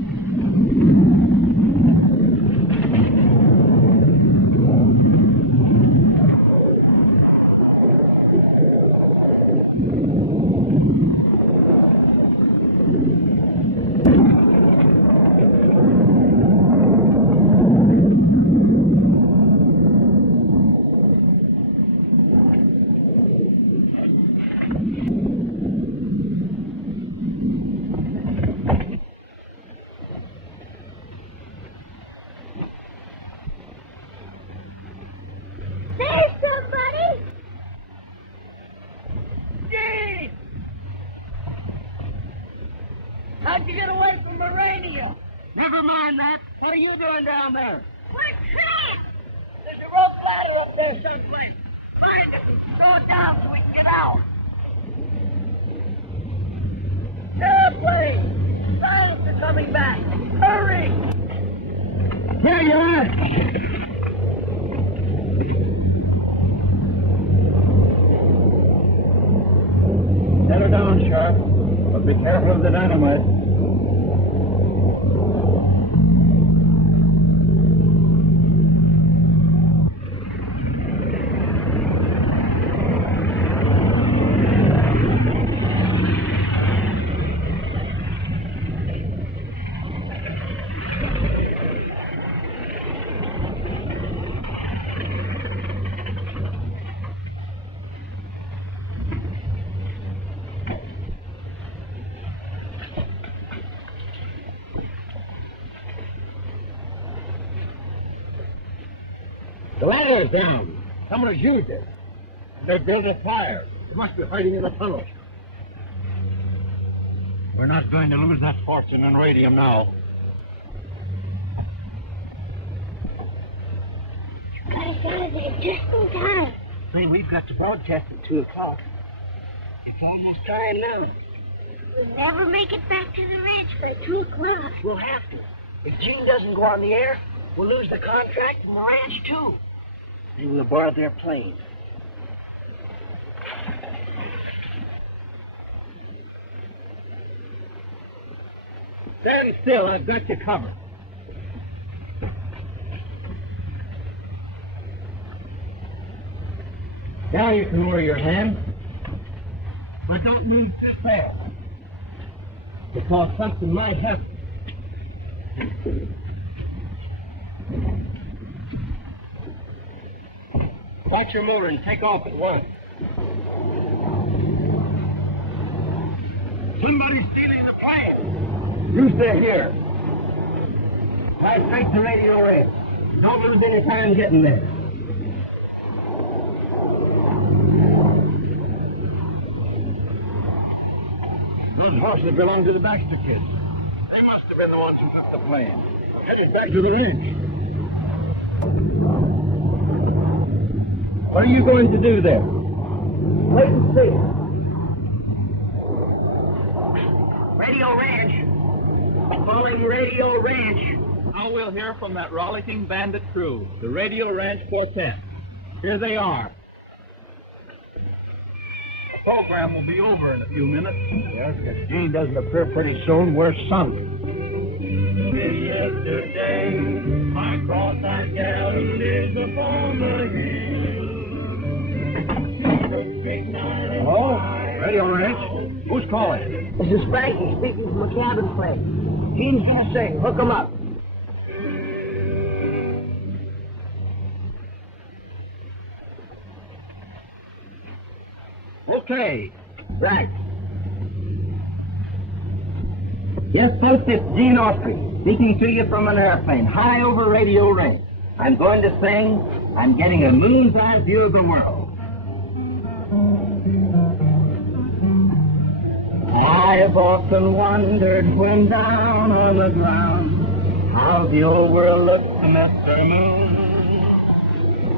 There's somebody! Gee! How'd you get away from the radio? Never mind that. What are you doing down there? We're trapped! There's a rope ladder up there someplace. Find it and throw it down so we can get out. Airplane! Science are coming back. Hurry! Here you are. Settle down, Sharp. But be careful of the dynamite. The ladder is down. Someone has used it. They built a fire. It must be hiding in the tunnel. We're not going to lose that fortune in radium now. Got us out of there just in time. Say, we've got to broadcast at 2 o'clock. It's almost time now. We'll never make it back to the ranch by 2 o'clock. We'll have to. If Gene doesn't go on the air, we'll lose the contract and the ranch, too. Maybe we'll borrow their plane. Stand still. I've got you covered. Now you can lower your hand. But don't move too fast. Because something might happen. Watch your motor and take off at once. Somebody's stealing the plane. You stay here. Fly straight to radio range. Don't lose any time getting there. Those horses belong to the Baxter kids. They must have been the ones who took the plane. Headed back to the ranch. What are you going to do there? Wait and see. Radio Ranch. Calling Radio Ranch. Now we'll hear from that rollicking bandit crew, the Radio Ranch Quartet. Here they are. The program will be over in a few minutes. Yes, if Gene doesn't appear pretty soon, we're sunk. Yesterday, I crossed that gallery upon the hill. Hello? Radio Ranch? Who's calling? This is Frankie speaking from a cabin plane. Gene's gonna sing. Hook 'em up. Okay. Right. Yes, folks, it's Gene Autry, speaking to you from an airplane, high over Radio Range. I'm going to sing, I'm getting a moon's eye view of the world. I've often wondered when down on the ground how the old world looks to Mr. Moon.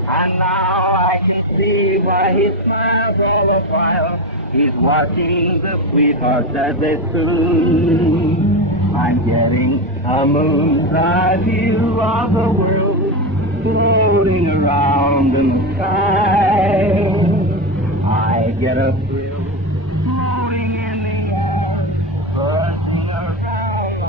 And now I can see why he smiles all the while. He's watching the sweethearts as they swoon. I'm getting a moon's eye view of the world floating around in the sky. I get a thrill floating in the air, buzzing around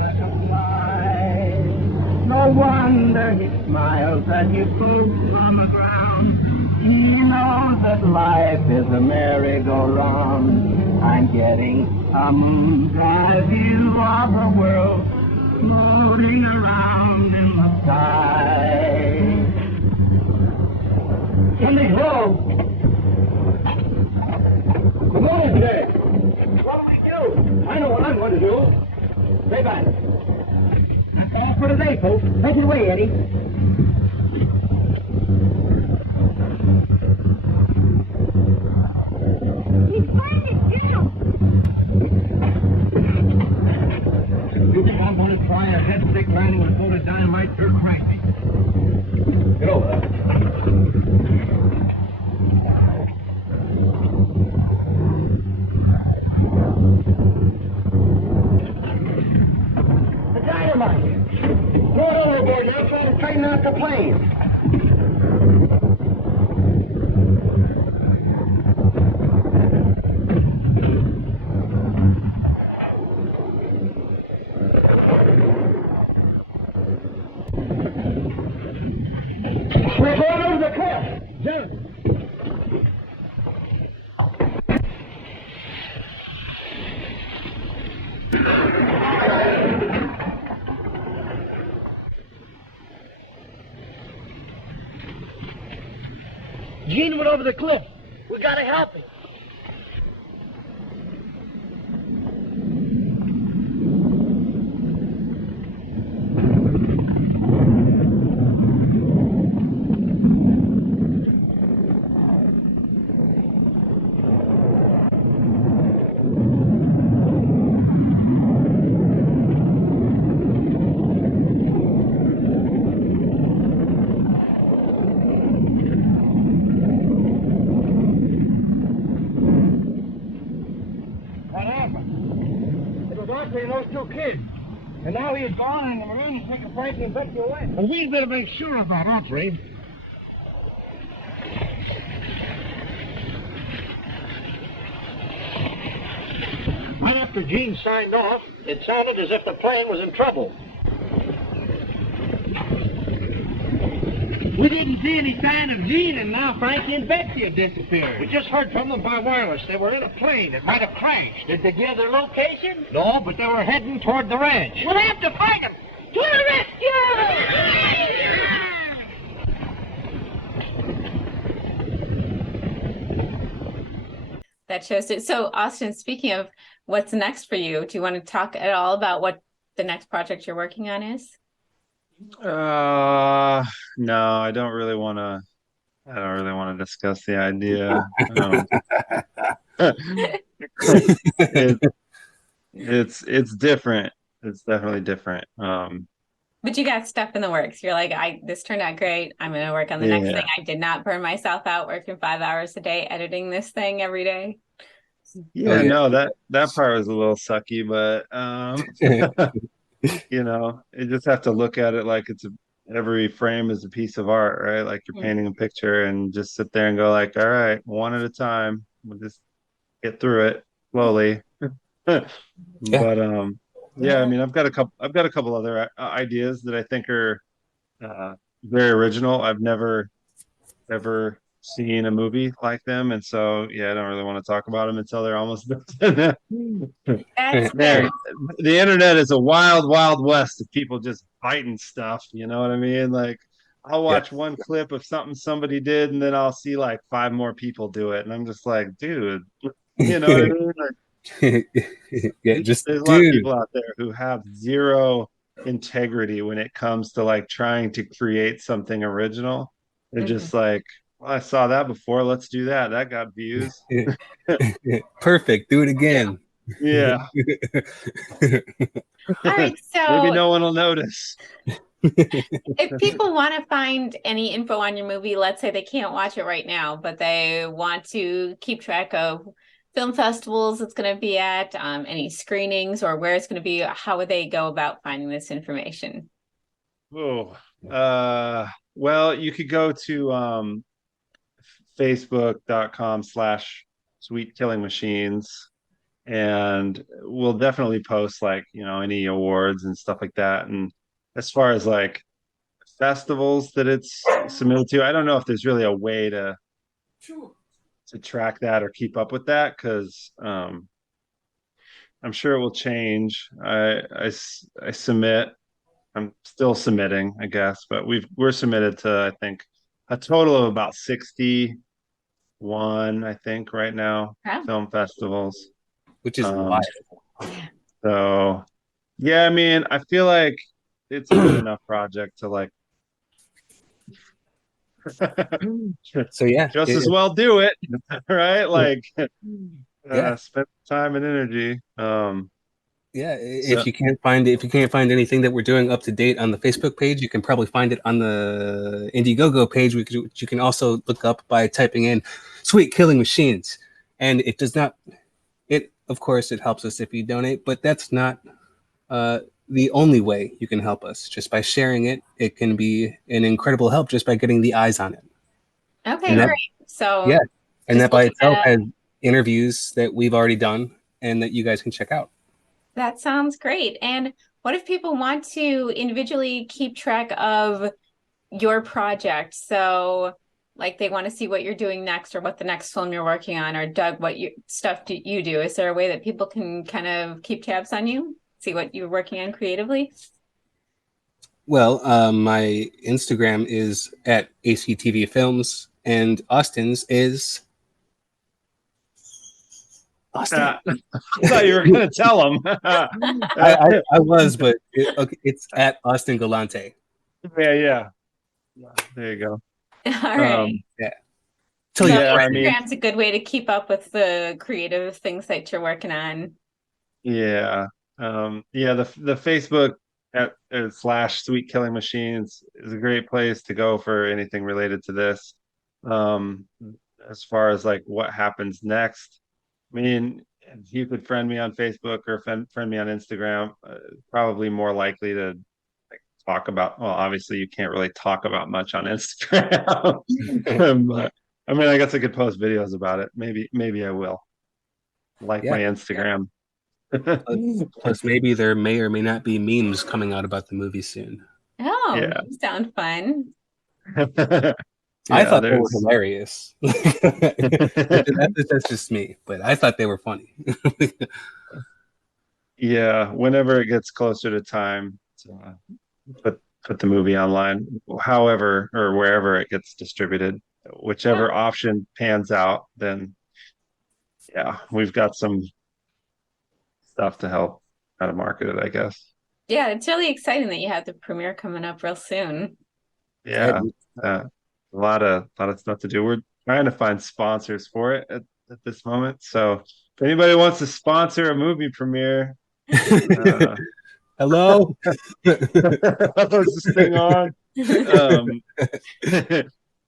No wonder he smiles at you folks on the ground. He knows that life is a merry-go-round. I'm getting a moon's eye view of the world floating around in the sky. Something's wrong. Come on, there. What do we do? I know what I'm going to do. Stay back. That's all for today, folks. Take it away, Eddie. He's finding Bill. You think I'm going to try a head stick landing with a load of dynamite? You're crazy. Get over there. The dynamite! Throw it overboard now, try to straighten out the plane. We're going over the cliff. Jump. Gene went over the cliff. We gotta help him. What happened? It was Autry and those two kids. And now he is gone and the Marines taking Frankie and Betsy away. Well, we better make sure of that, Autry. Right after Gene signed off, it sounded as if the plane was in trouble. We didn't see any sign of Gene, and now Frankie and Betsy have disappeared. We just heard from them by wireless. They were in a plane. It might have crashed. Did they give their location? No, but they were heading toward the ranch. We'll have to find them. To the rescue! That shows it. So, Austin, speaking of what's next for you, do you want to talk at all about what the next project you're working on is? No, I don't really want to. I don't really want to discuss the idea. It's different. It's definitely different. But you got stuff in the works. You're like, this turned out great. I'm going to work on the next thing. I did not burn myself out working 5 hours a day editing this thing every day. Yeah, no, that part was a little sucky, but you know, you just have to look at it like every frame is a piece of art, right? Like you're painting a picture and just sit there and go like, all right, one at a time. We'll just get through it slowly. But yeah, I mean, I've got a couple other ideas that I think are very original. I've never ever seen a movie like them, and so yeah, I don't really want to talk about them until they're almost done. Man, the internet is a wild, wild west of people just biting stuff. You know what I mean? Like, I'll watch one clip of something somebody did, and then I'll see like 5 more people do it, and I'm just like, dude, you know what I mean? Like, there's a lot of people out there who have zero integrity when it comes to like trying to create something original. They're just like, well, I saw that before. Let's do that. That got views. Perfect. Do it again. Yeah. All right. So maybe no one will notice. If people want to find any info on your movie, let's say they can't watch it right now, but they want to keep track of film festivals it's going to be at, any screenings or where it's going to be, how would they go about finding this information? Oh, well, you could go to facebook.com/Sweet Killing Machines, and we'll definitely post like, you know, any awards and stuff like that. And as far as like festivals that it's submitted to. I don't know if there's really a way to track that or keep up with that, because I'm sure it will change. I submit. I'm still submitting, I guess, but we're submitted to, I think, a total of about 61, I think, right now, film festivals. Which is wild. So yeah, I mean, I feel like it's a good enough project to like so yeah, just as well do it, right? Like yeah. spend time and energy. Yeah, So if you can't find anything that we're doing up to date on the Facebook page, you can probably find it on the Indiegogo page, which you can also look up by typing in "Sweet Killing Machines." And it does not. It of course it helps us if you donate, but that's not the only way you can help us. Just by sharing it, it can be an incredible help just by getting the eyes on it. Okay, great. So yeah, and that by itself has interviews that we've already done and that you guys can check out. That sounds great. And what if people want to individually keep track of your project? So like they want to see what you're doing next or what the next film you're working on, or Doug, what stuff do you do? Is there a way that people can kind of keep tabs on you, see what you're working on creatively? Well, my Instagram is at ACTV Films, and Austin's is Austin. I thought you were going to tell them. I was, but it's at Austin Galante. Yeah. There you go. All right. Yeah. So Instagram's a good way to keep up with the creative things that you're working on. Yeah. The Facebook at / Sweet Killing Machines is a great place to go for anything related to this. As far as like what happens next, I mean, if you could friend me on Facebook or friend me on Instagram, probably more likely to like talk about. Well, obviously you can't really talk about much on Instagram, but I mean, I guess I could post videos about it. Maybe I will. My Instagram. Plus, maybe there may or may not be memes coming out about the movie soon. Oh, yeah. Sound fun. I thought they were hilarious. That's just me, but I thought they were funny. Yeah, whenever it gets closer to time to put the movie online, however or wherever it gets distributed, whichever option pans out, then yeah, we've got some stuff to help how to market it, I guess. Yeah, it's really exciting that you have the premiere coming up real soon. Yeah, a lot of stuff to do. We're trying to find sponsors for it at this moment. So if anybody wants to sponsor a movie premiere, hello. Is this thing on?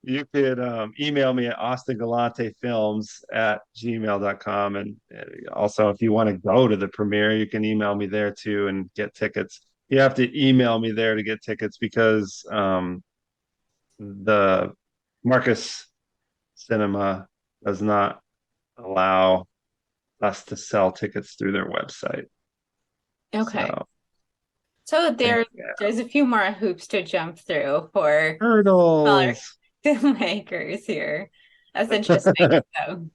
You could email me at austingalantefilms@gmail.com. And also, if you want to go to the premiere, you can email me there too and get tickets. You have to email me there to get tickets because the Marcus Cinema does not allow us to sell tickets through their website. Okay. So there's a few more hoops to jump through for hurdles filmmakers here. That's interesting. So.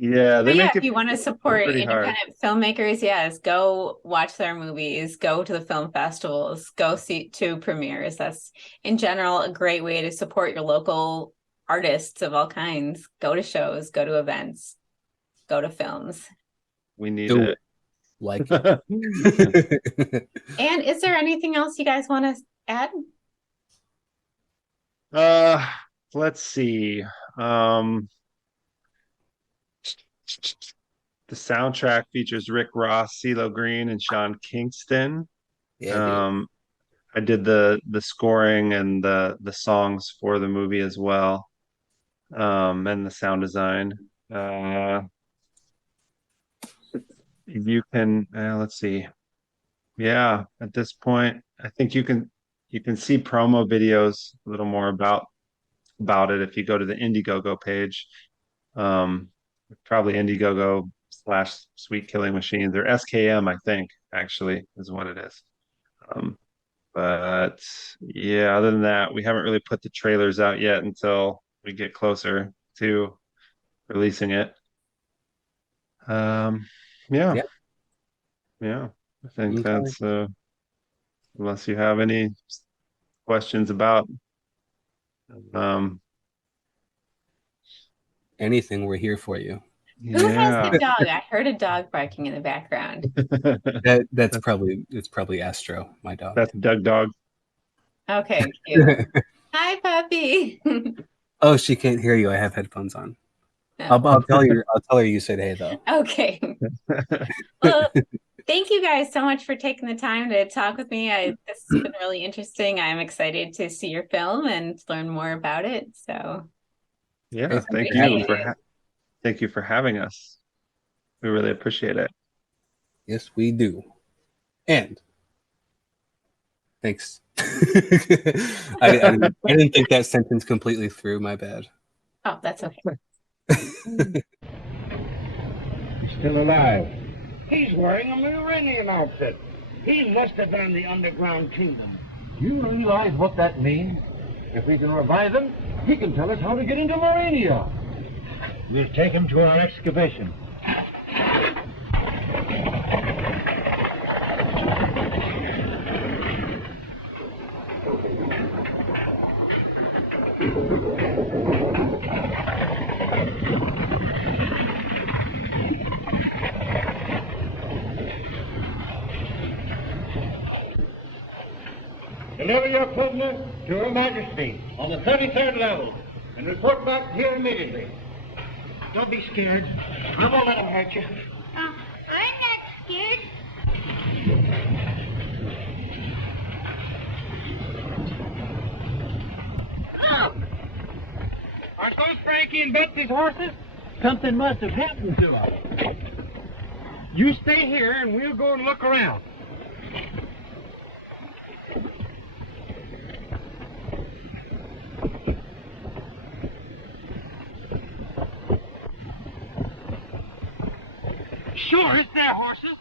Yeah, if you want to support independent filmmakers, yes, go watch their movies, go to the film festivals, go see to premieres. That's in general a great way to support your local artists of all kinds. Go to shows, go to events, go to films. We need it. Like it. And is there anything else you guys want to add? Let's see. The soundtrack features Rick Ross, CeeLo Green, and Sean Kingston. Yeah, I did the scoring and the songs for the movie as well, and the sound design. You can let's see. Yeah, at this point, I think you can see promo videos a little more about it if you go to the Indiegogo page. Probably Indiegogo / Sweet Killing Machines, or SKM, I think, actually is what it is. But yeah, other than that, we haven't really put the trailers out yet until we get closer to releasing it. Um, yeah, Yeah. yeah. I think Okay. that's unless you have any questions about um Anything, we're here for you. Who has yeah. the dog? I heard a dog barking in the background. That's probably Astro, my dog. That's Doug Dog. Okay, cute. Hi, puppy. Oh, she can't hear you. I have headphones on. Oh, I'll tell her. I'll tell her you said hey though. okay. Well, thank you guys so much for taking the time to talk with me. This has been really interesting. I'm excited to see your film and learn more about it. So Yeah, thank you for having us. We really appreciate it. Yes, we do. And thanks. I didn't think that sentence completely through. My bad. Oh, that's okay. He's still alive. He's wearing a Meridian outfit. He must have been in the underground kingdom. You realize what that means? If we can revive him, he can tell us how to get into Morania. We'll take him to our excavation. Deliver your prisoner to Her Majesty on the 33rd level and report back here immediately. Don't be scared. I won't let him hurt you. I'm not scared. Are those Frankie and Betsy's horses? Something must have happened to them. You stay here and we'll go and look around. Sure, it's their horses.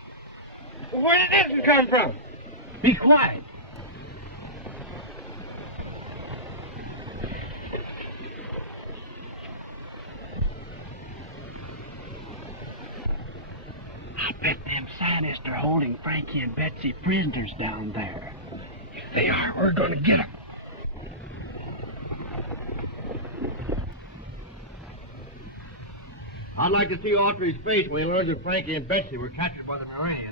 But where did this come from? Be quiet. I bet them scientists are holding Frankie and Betsy prisoners down there. If they are, we're going to get them. I'd like to see Autry's face when he learns that Frankie and Betsy were captured by the Marines.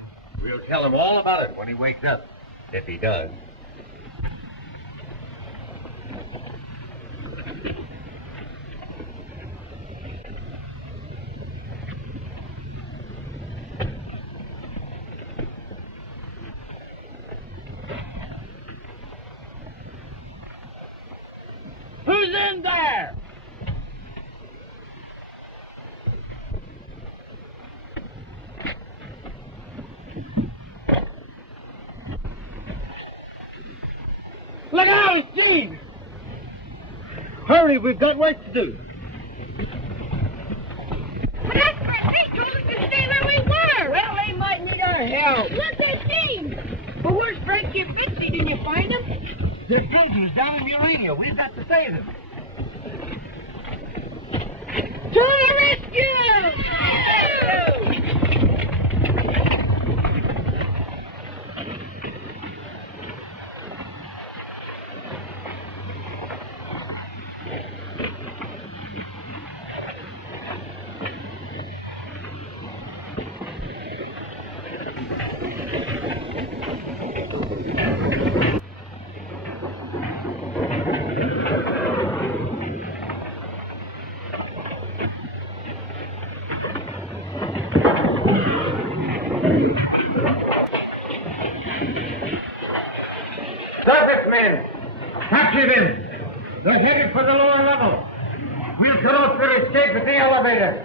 We'll tell him all about it when he wakes up, if he does. Who's in there? Look out, it's Gene! Hurry, we've got work to do. But that's what they told us to stay where we were. Well, they might need our help. Look at Gene. But where's Frankie and Betsy? Didn't you find them? They're prisoners down in Urania. We've got to save them. To the rescue! Surface men! Capture them! They're headed for the lower level. We'll cut off their escape with the elevator.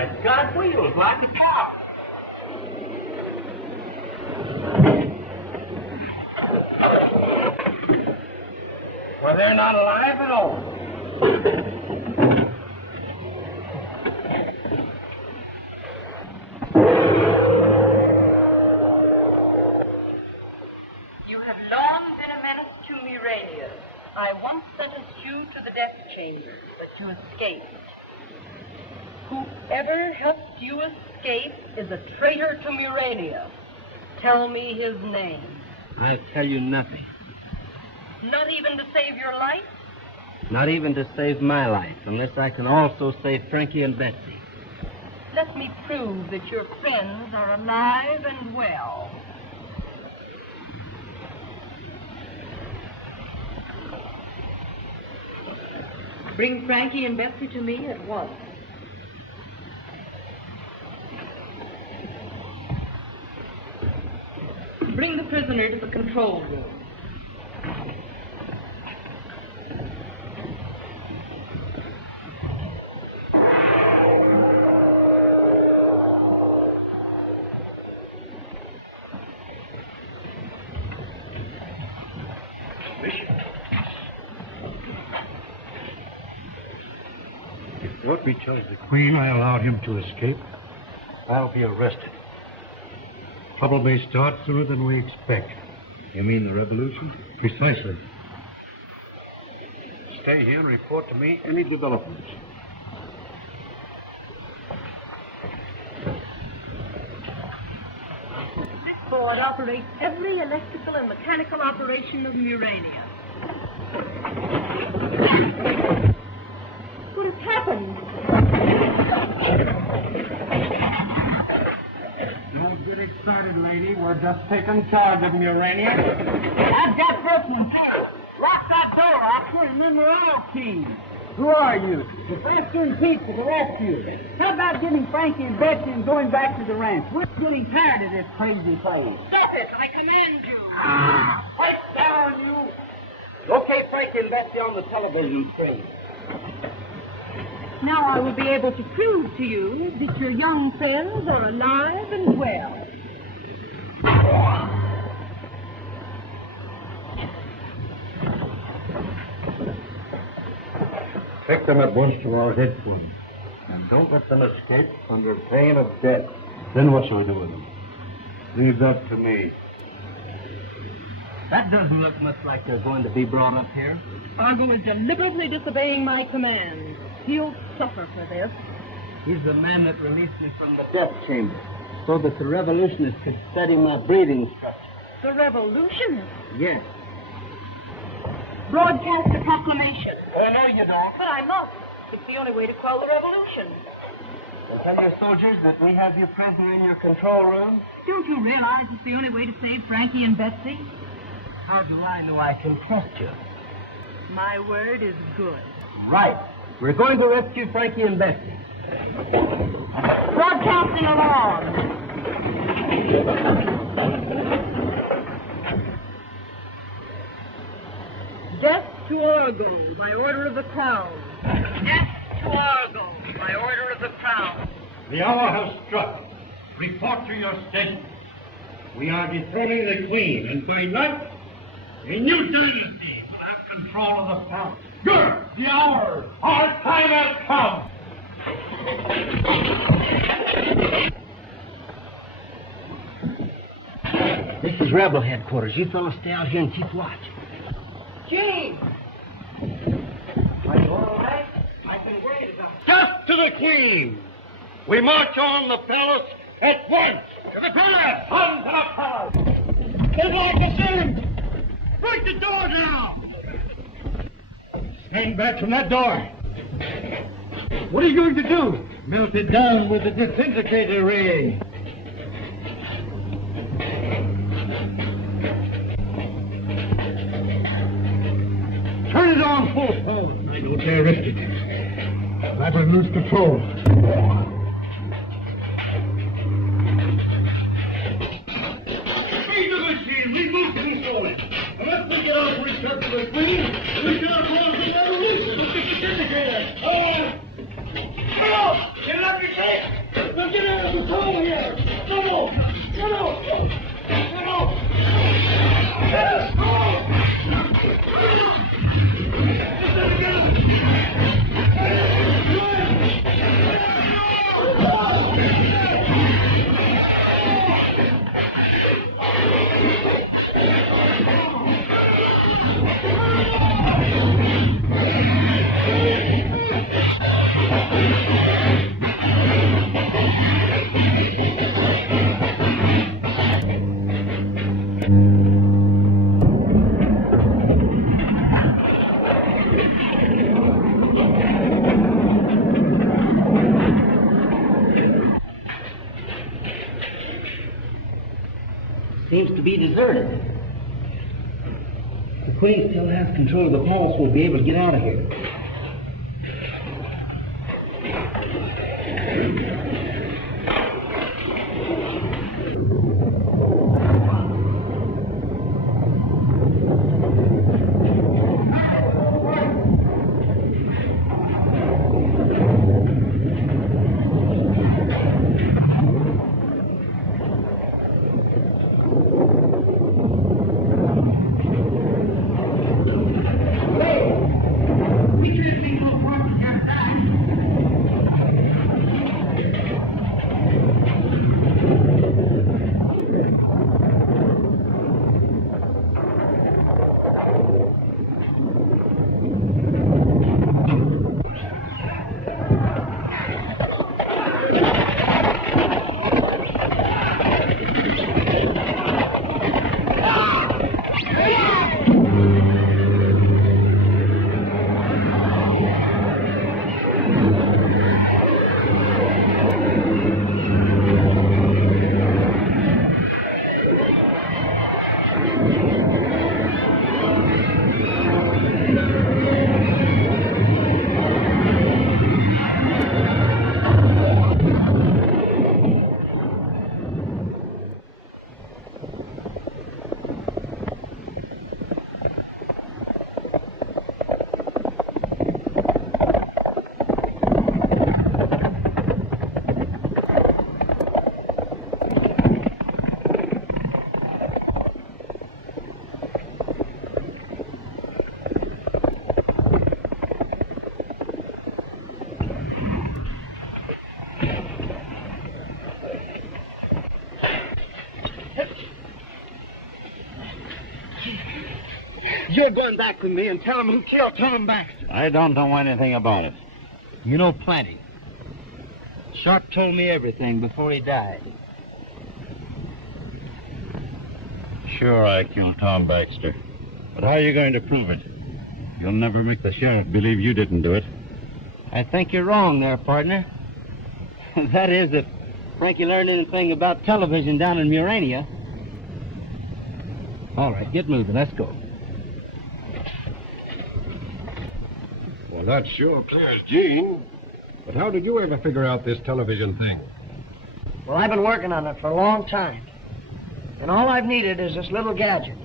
It's got wheels like a cow. Well, they're not alive at all. You have long been a menace to Murania. I once sentenced you to the death chamber, but you escaped. Whoever helped you escape is a traitor to Murania. Tell me his name. I'll tell you nothing. Not even to save your life? Not even to save my life, unless I can also save Frankie and Betsy. Let me prove that your friends are alive and well. Bring Frankie and Betsy to me at once. Bring the prisoner to the control room. If Autry chose the Queen, I allowed him to escape. I'll be arrested. Trouble may start sooner than we expect. You mean the revolution? Precisely. Stay here and report to me any developments. This board operates every electrical and mechanical operation of Murania. What has happened? Don't get excited, lady. We're just taking charge of Murania. I've got Brooklyn. Lock that door, Arcane. Remember our team. Who are you? The rescuing people, the rescue. How about getting Frankie and Betsy and going back to the ranch? We're getting tired of this crazy place. Stop it! I command you! Pipe down, you! Locate Frankie and Betsy on the television screen. Now I will be able to prove to you that your young friends are alive and well. Take them at once to our headquarters. And don't let them escape under pain of death. Then what shall we do with them? Leave that to me. That doesn't look much like they're going to be brought up here. Argo is deliberately disobeying my commands. He'll suffer for this. He's the man that released me from the death chamber, so that the revolutionists could study my breathing structure. The revolutionists? Yes. Broadcast a proclamation. Oh, no, you don't. But I must. It's the only way to quell the revolution. And tell your soldiers that we have your prisoner in your control room. Don't you realize it's the only way to save Frankie and Betsy? How do I know I can trust you? My word is good. Right. We're going to rescue Frankie and Betsy. Broadcasting alarm. Death to Argo by order of the Crown. Death to Argo by order of the Crown. The hour has struck. Report to your station. We are dethroning the Queen, and by night, a new dynasty will have control of the throne. Good! The hour! Our time has come! This is Rebel headquarters. You fellas stay out here and keep watch. James! Are you all right? I've been worried about you. Death to the Queen! We march on the palace at once! To the palace! On to the palace! Get off the ceiling! Break the door down! Stand back from that door. What are you going to do? Melt it down with the disintegrator ray. Turn it on full power. I don't dare risk it. I will lose control. Speed the machine. We lose control. Unless we get off research to the Queen, we cannot cause the revolution with the disintegrator. Oh! Get up your face! seems to be deserted. If the Queen still has control of the palace, we'll be able to get out of here. You're going back with me and tell him who killed Tom Baxter. I don't know anything about it. You know plenty. Sharp told me everything before he died. Sure, I killed Tom Baxter. But how are you going to prove it? You'll never make the sheriff believe you didn't do it. I think you're wrong there, partner. That is, if Frankie learned anything about television down in Murania. All right, get moving. Let's go. Well, that sure clears Gene. But how did you ever figure out this television thing? Well, I've been working on it for a long time. And all I've needed is this little gadget.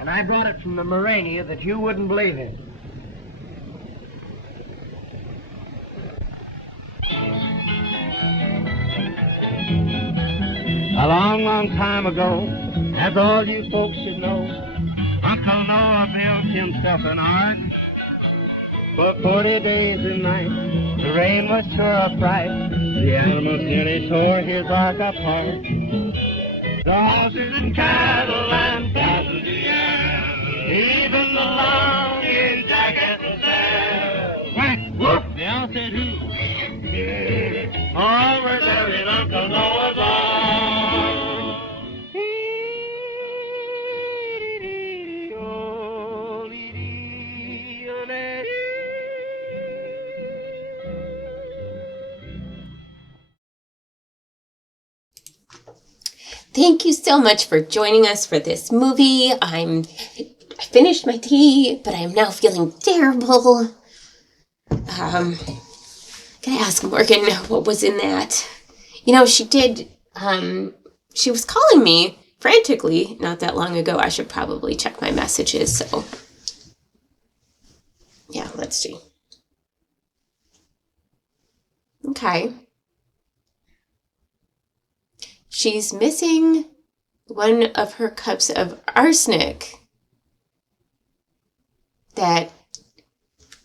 And I brought it from the Murania that you wouldn't believe in. A long, long time ago, as all you folks should know, Uncle Noah built himself an ark. For 40 days and nights, the rain was sure a fright. The animals nearly tore his ark apart. Horses and cattle and passengers, even the long-eared jackets was there. Quack, whoop, they all said who? All were there in Uncle Noah's ark. Thank you so much for joining us for this movie. I finished my tea, but I'm now feeling terrible. Can I ask Morgan what was in that? You know, she was calling me frantically not that long ago. I should probably check my messages, so. Yeah, let's see. Okay. She's missing one of her cups of arsenic that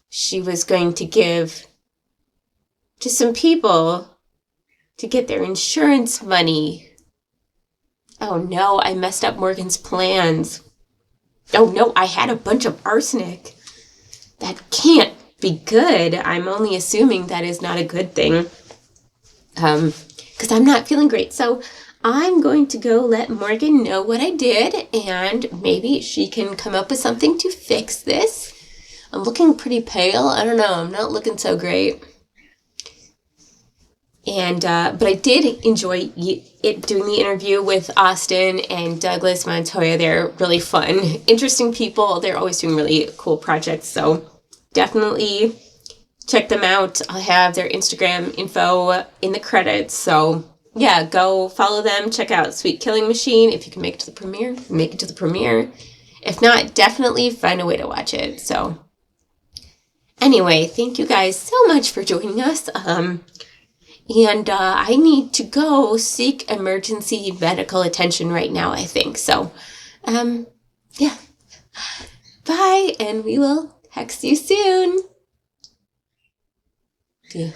she was going to give to some people to get their insurance money. Oh no, I messed up Morgan's plans. Oh no, I had a bunch of arsenic. That can't be good. I'm only assuming that is not a good thing. Because I'm not feeling great. So I'm going to go let Morgan know what I did, and maybe she can come up with something to fix this. I'm looking pretty pale. I don't know. I'm not looking so great. And but I did enjoy doing the interview with Austin and Douglas Montoya. They're really fun, interesting people. They're always doing really cool projects. So definitely check them out. I'll have their Instagram info in the credits. So yeah, go follow them. Check out Sweet Killing Machine. If you can make it to the premiere, make it to the premiere. If not, definitely find a way to watch it. So anyway, thank you guys so much for joining us. And I need to go seek emergency medical attention right now, I think. So, yeah. Bye, and we will hex you soon. Yeah.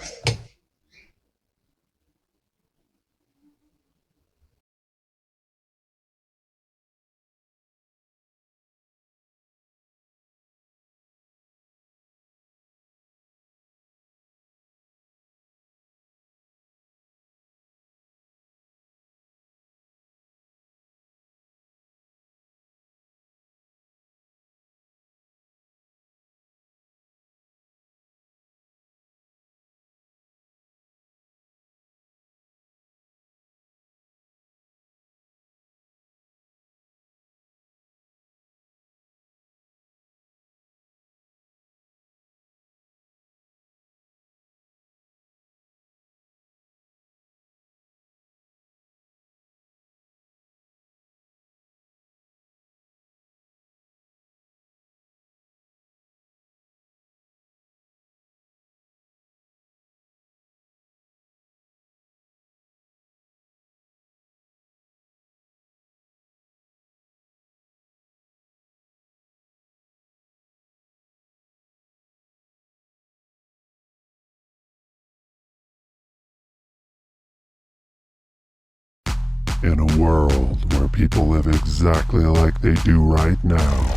In a world where people live exactly like they do right now.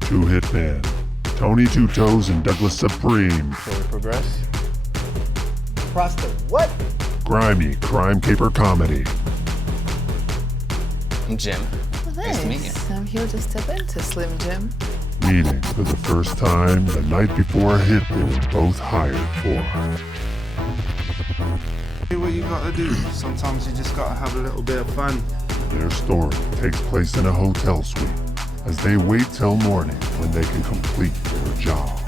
Two hitmen, Tony Two Toes and Douglas Supreme. Shall we progress? Across the what? Grimy crime caper comedy. I'm Jim. Well, nice to meet you. I'm here to step into Slim Jim. Meeting for the first time the night before a hit they were both hired for. Do what you gotta do. Sometimes you just gotta have a little bit of fun. Their story takes place in a hotel suite as they wait till morning when they can complete their job.